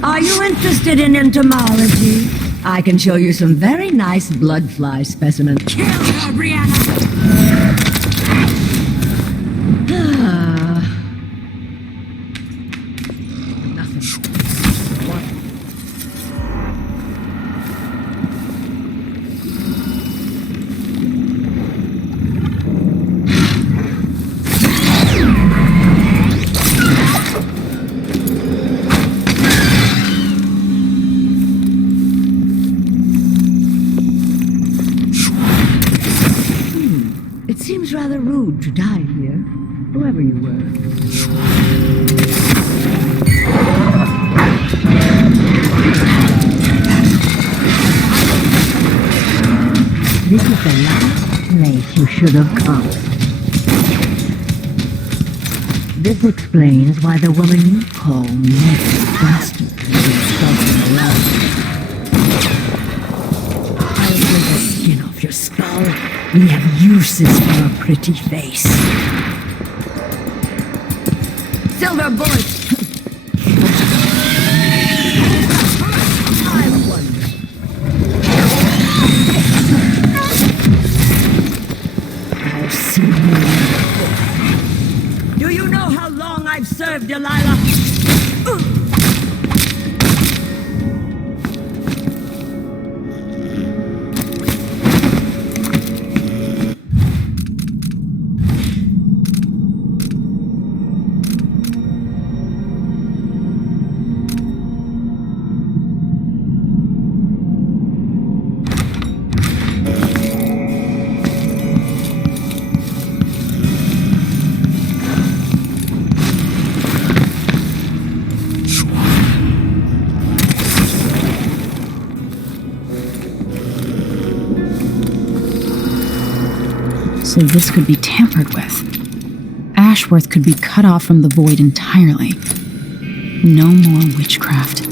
Are you interested in entomology? I can show you some very nice blood fly specimens. Kill her, Brianna! Rather rude to die here, whoever you were. This is the last place you should have come. This explains why the woman you call mysticism is something around. I'll take the skin off your skull. We have uses for a pretty face. Silver bullet! I wonder. I'll see you. Do you know how long I've served, Delilah? So this could be tampered with. Ashworth could be cut off from the void entirely. No more witchcraft.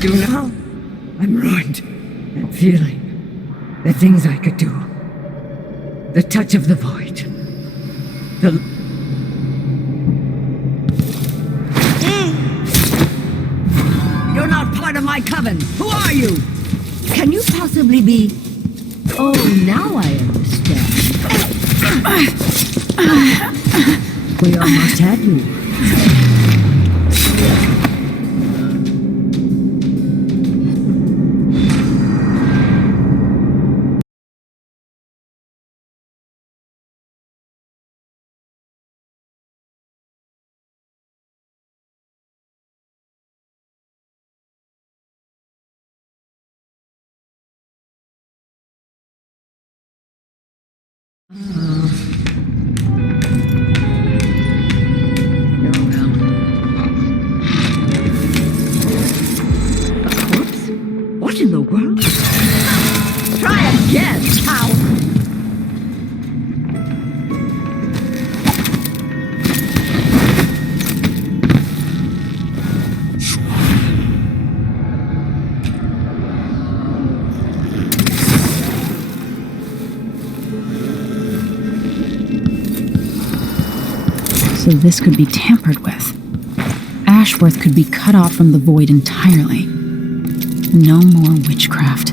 do now? I'm ruined. That feeling. The things I could do. The touch of the void. You're not part of my coven. Who are you? Can you possibly be... Oh, now I understand. We almost had you. What in the world? Try again, coward! So this could be tampered with. Ashworth could be cut off from the void entirely. No more witchcraft.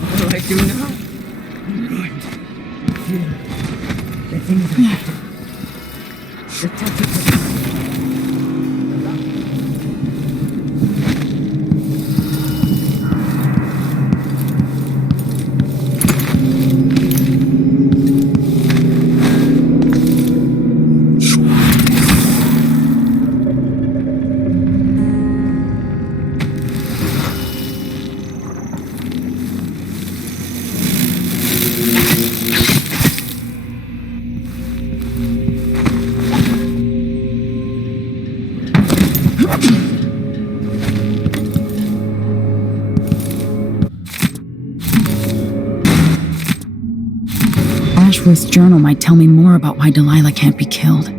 What do I do now? I'm ruined. The things I have to... The touch of the... Ashworth's journal might tell me more about why Delilah can't be killed.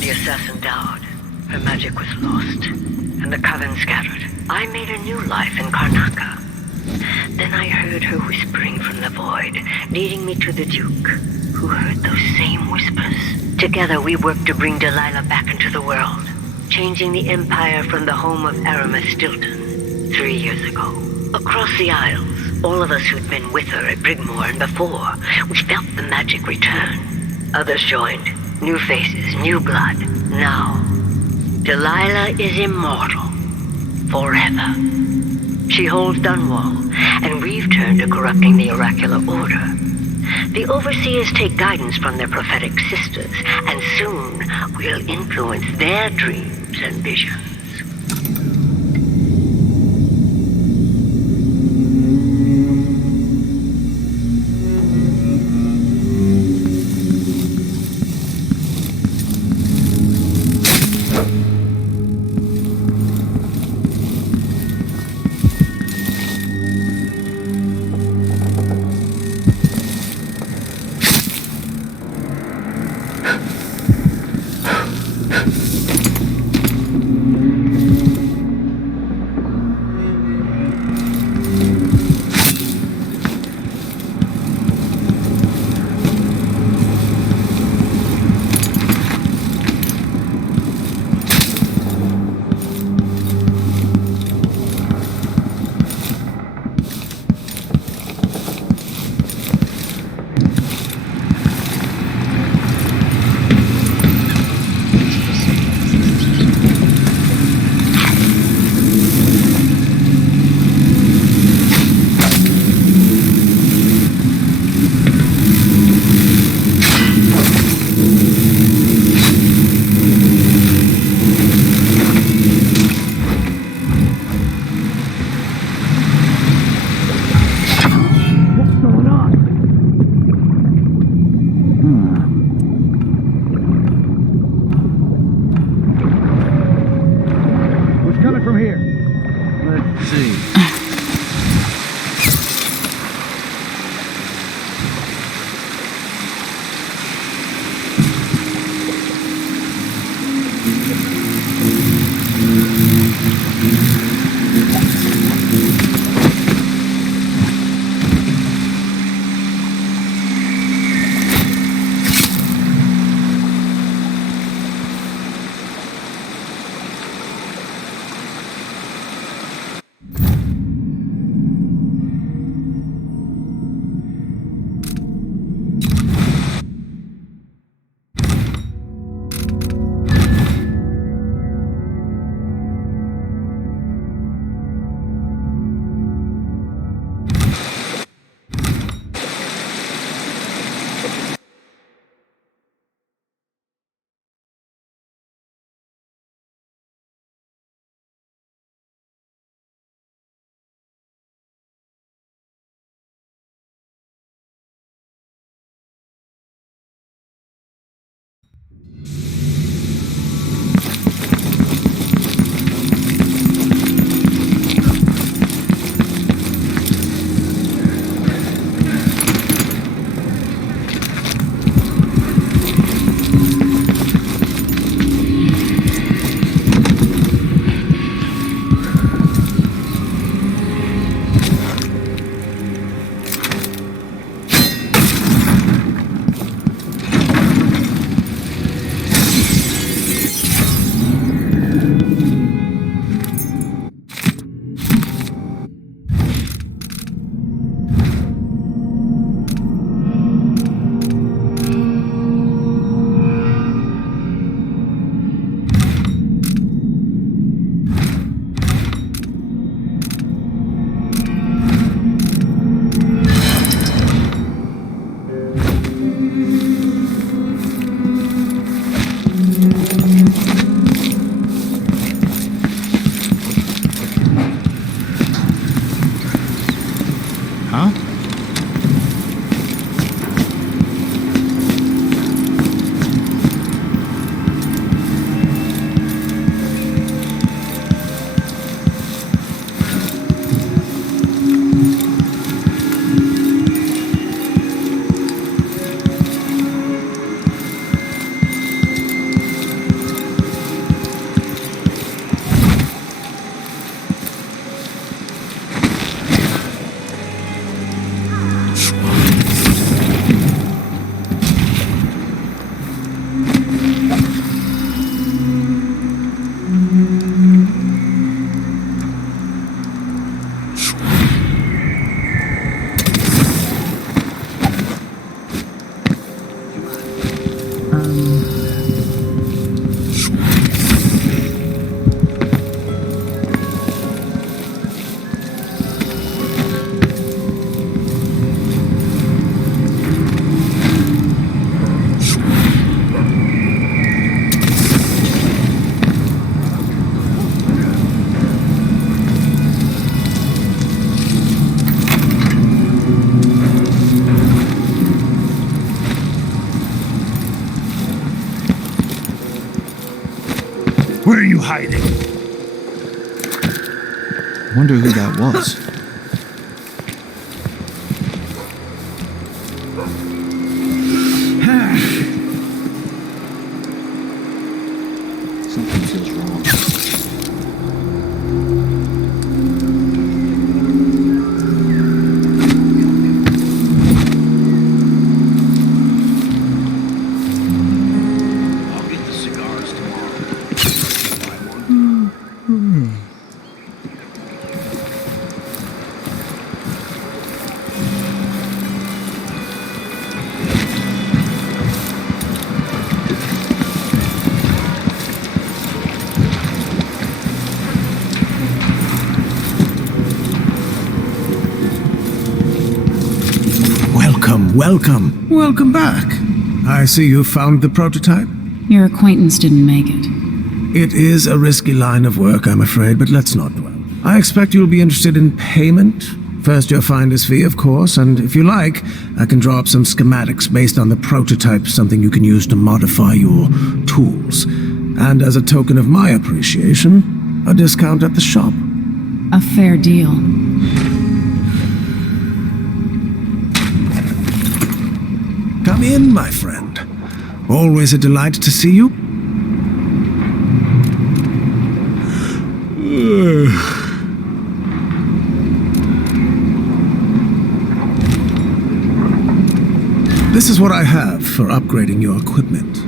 The assassin died. Her magic was lost. and the coven scattered, I made a new life in Karnaca. Then I heard her whispering from the void, leading me to the Duke, who heard those same whispers. Together we worked to bring Delilah back into the world, changing the Empire from the home of Aramis Stilton 3 years ago. Across the Isles, all of us who'd been with her at Brigmore and before, we felt the magic return. Others joined. New faces, new blood. Now, Delilah is immortal. Forever. She holds Dunwall, and we've turned to corrupting the oracular order. The Overseers take guidance from their prophetic sisters, and soon we'll influence their dreams and visions. Where are you hiding? Wonder who that was. Something feels wrong. I'll get the cigars tomorrow. Welcome back. I see you found the prototype. Your acquaintance didn't make it. It is a risky line of work, I'm afraid, but let's not dwell. I expect you'll be interested in payment. First your finder's fee, of course, and if you like, I can draw up some schematics based on the prototype, something you can use to modify your tools. And as a token of my appreciation, a discount at the shop. A fair deal. Come in, my friend. Always a delight to see you. This is what I have for upgrading your equipment.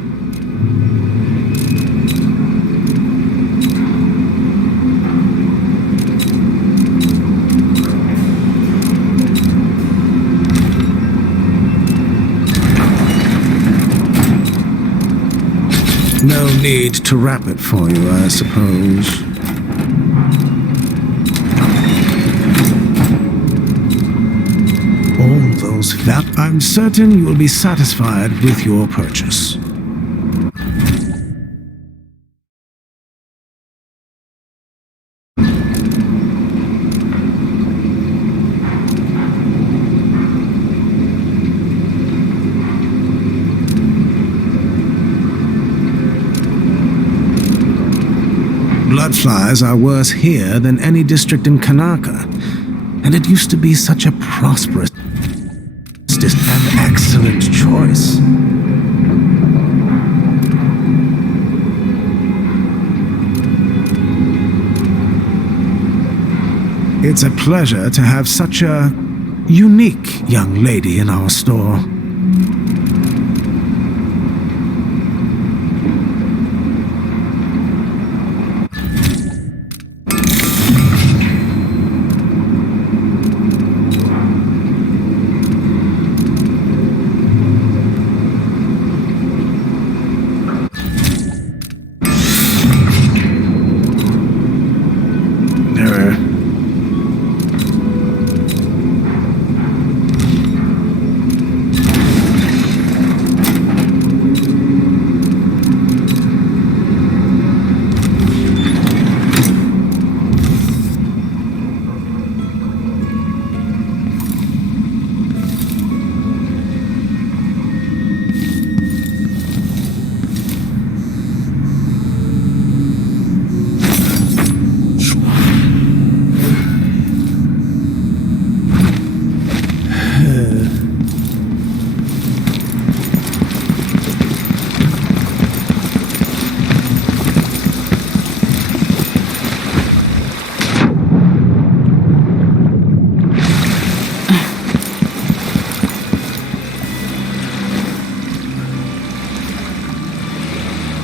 No need to wrap it for you, I suppose. All those that I'm certain you will be satisfied with your purchase. Bloodflies are worse here than any district in Karnaca, and it used to be such a prosperous and excellent choice. It's a pleasure to have such a unique young lady in our store.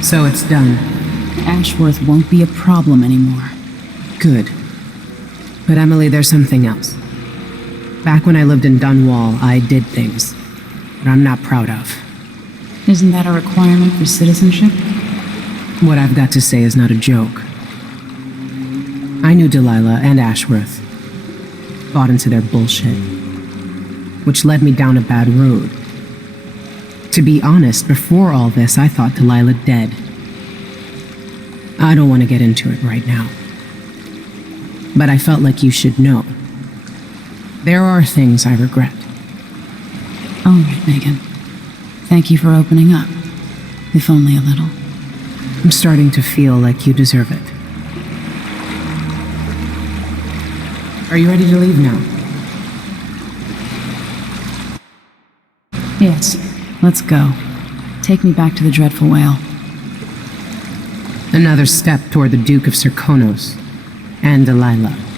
So it's done. Ashworth won't be a problem anymore. Good. But Emily, there's something else. Back when I lived in Dunwall, I did things that I'm not proud of. Isn't that a requirement for citizenship? What I've got to say is not a joke. I knew Delilah and Ashworth. Bought into their bullshit. Which led me down a bad road. To be honest, before all this, I thought Delilah dead. I don't want to get into it right now. But I felt like you should know. There are things I regret. All right, Megan. Thank you for opening up. If only a little. I'm starting to feel like you deserve it. Are you ready to leave now? Yes, let's go. Take me back to the Dreadful Whale. Another step toward the Duke of Serkonos and Delilah.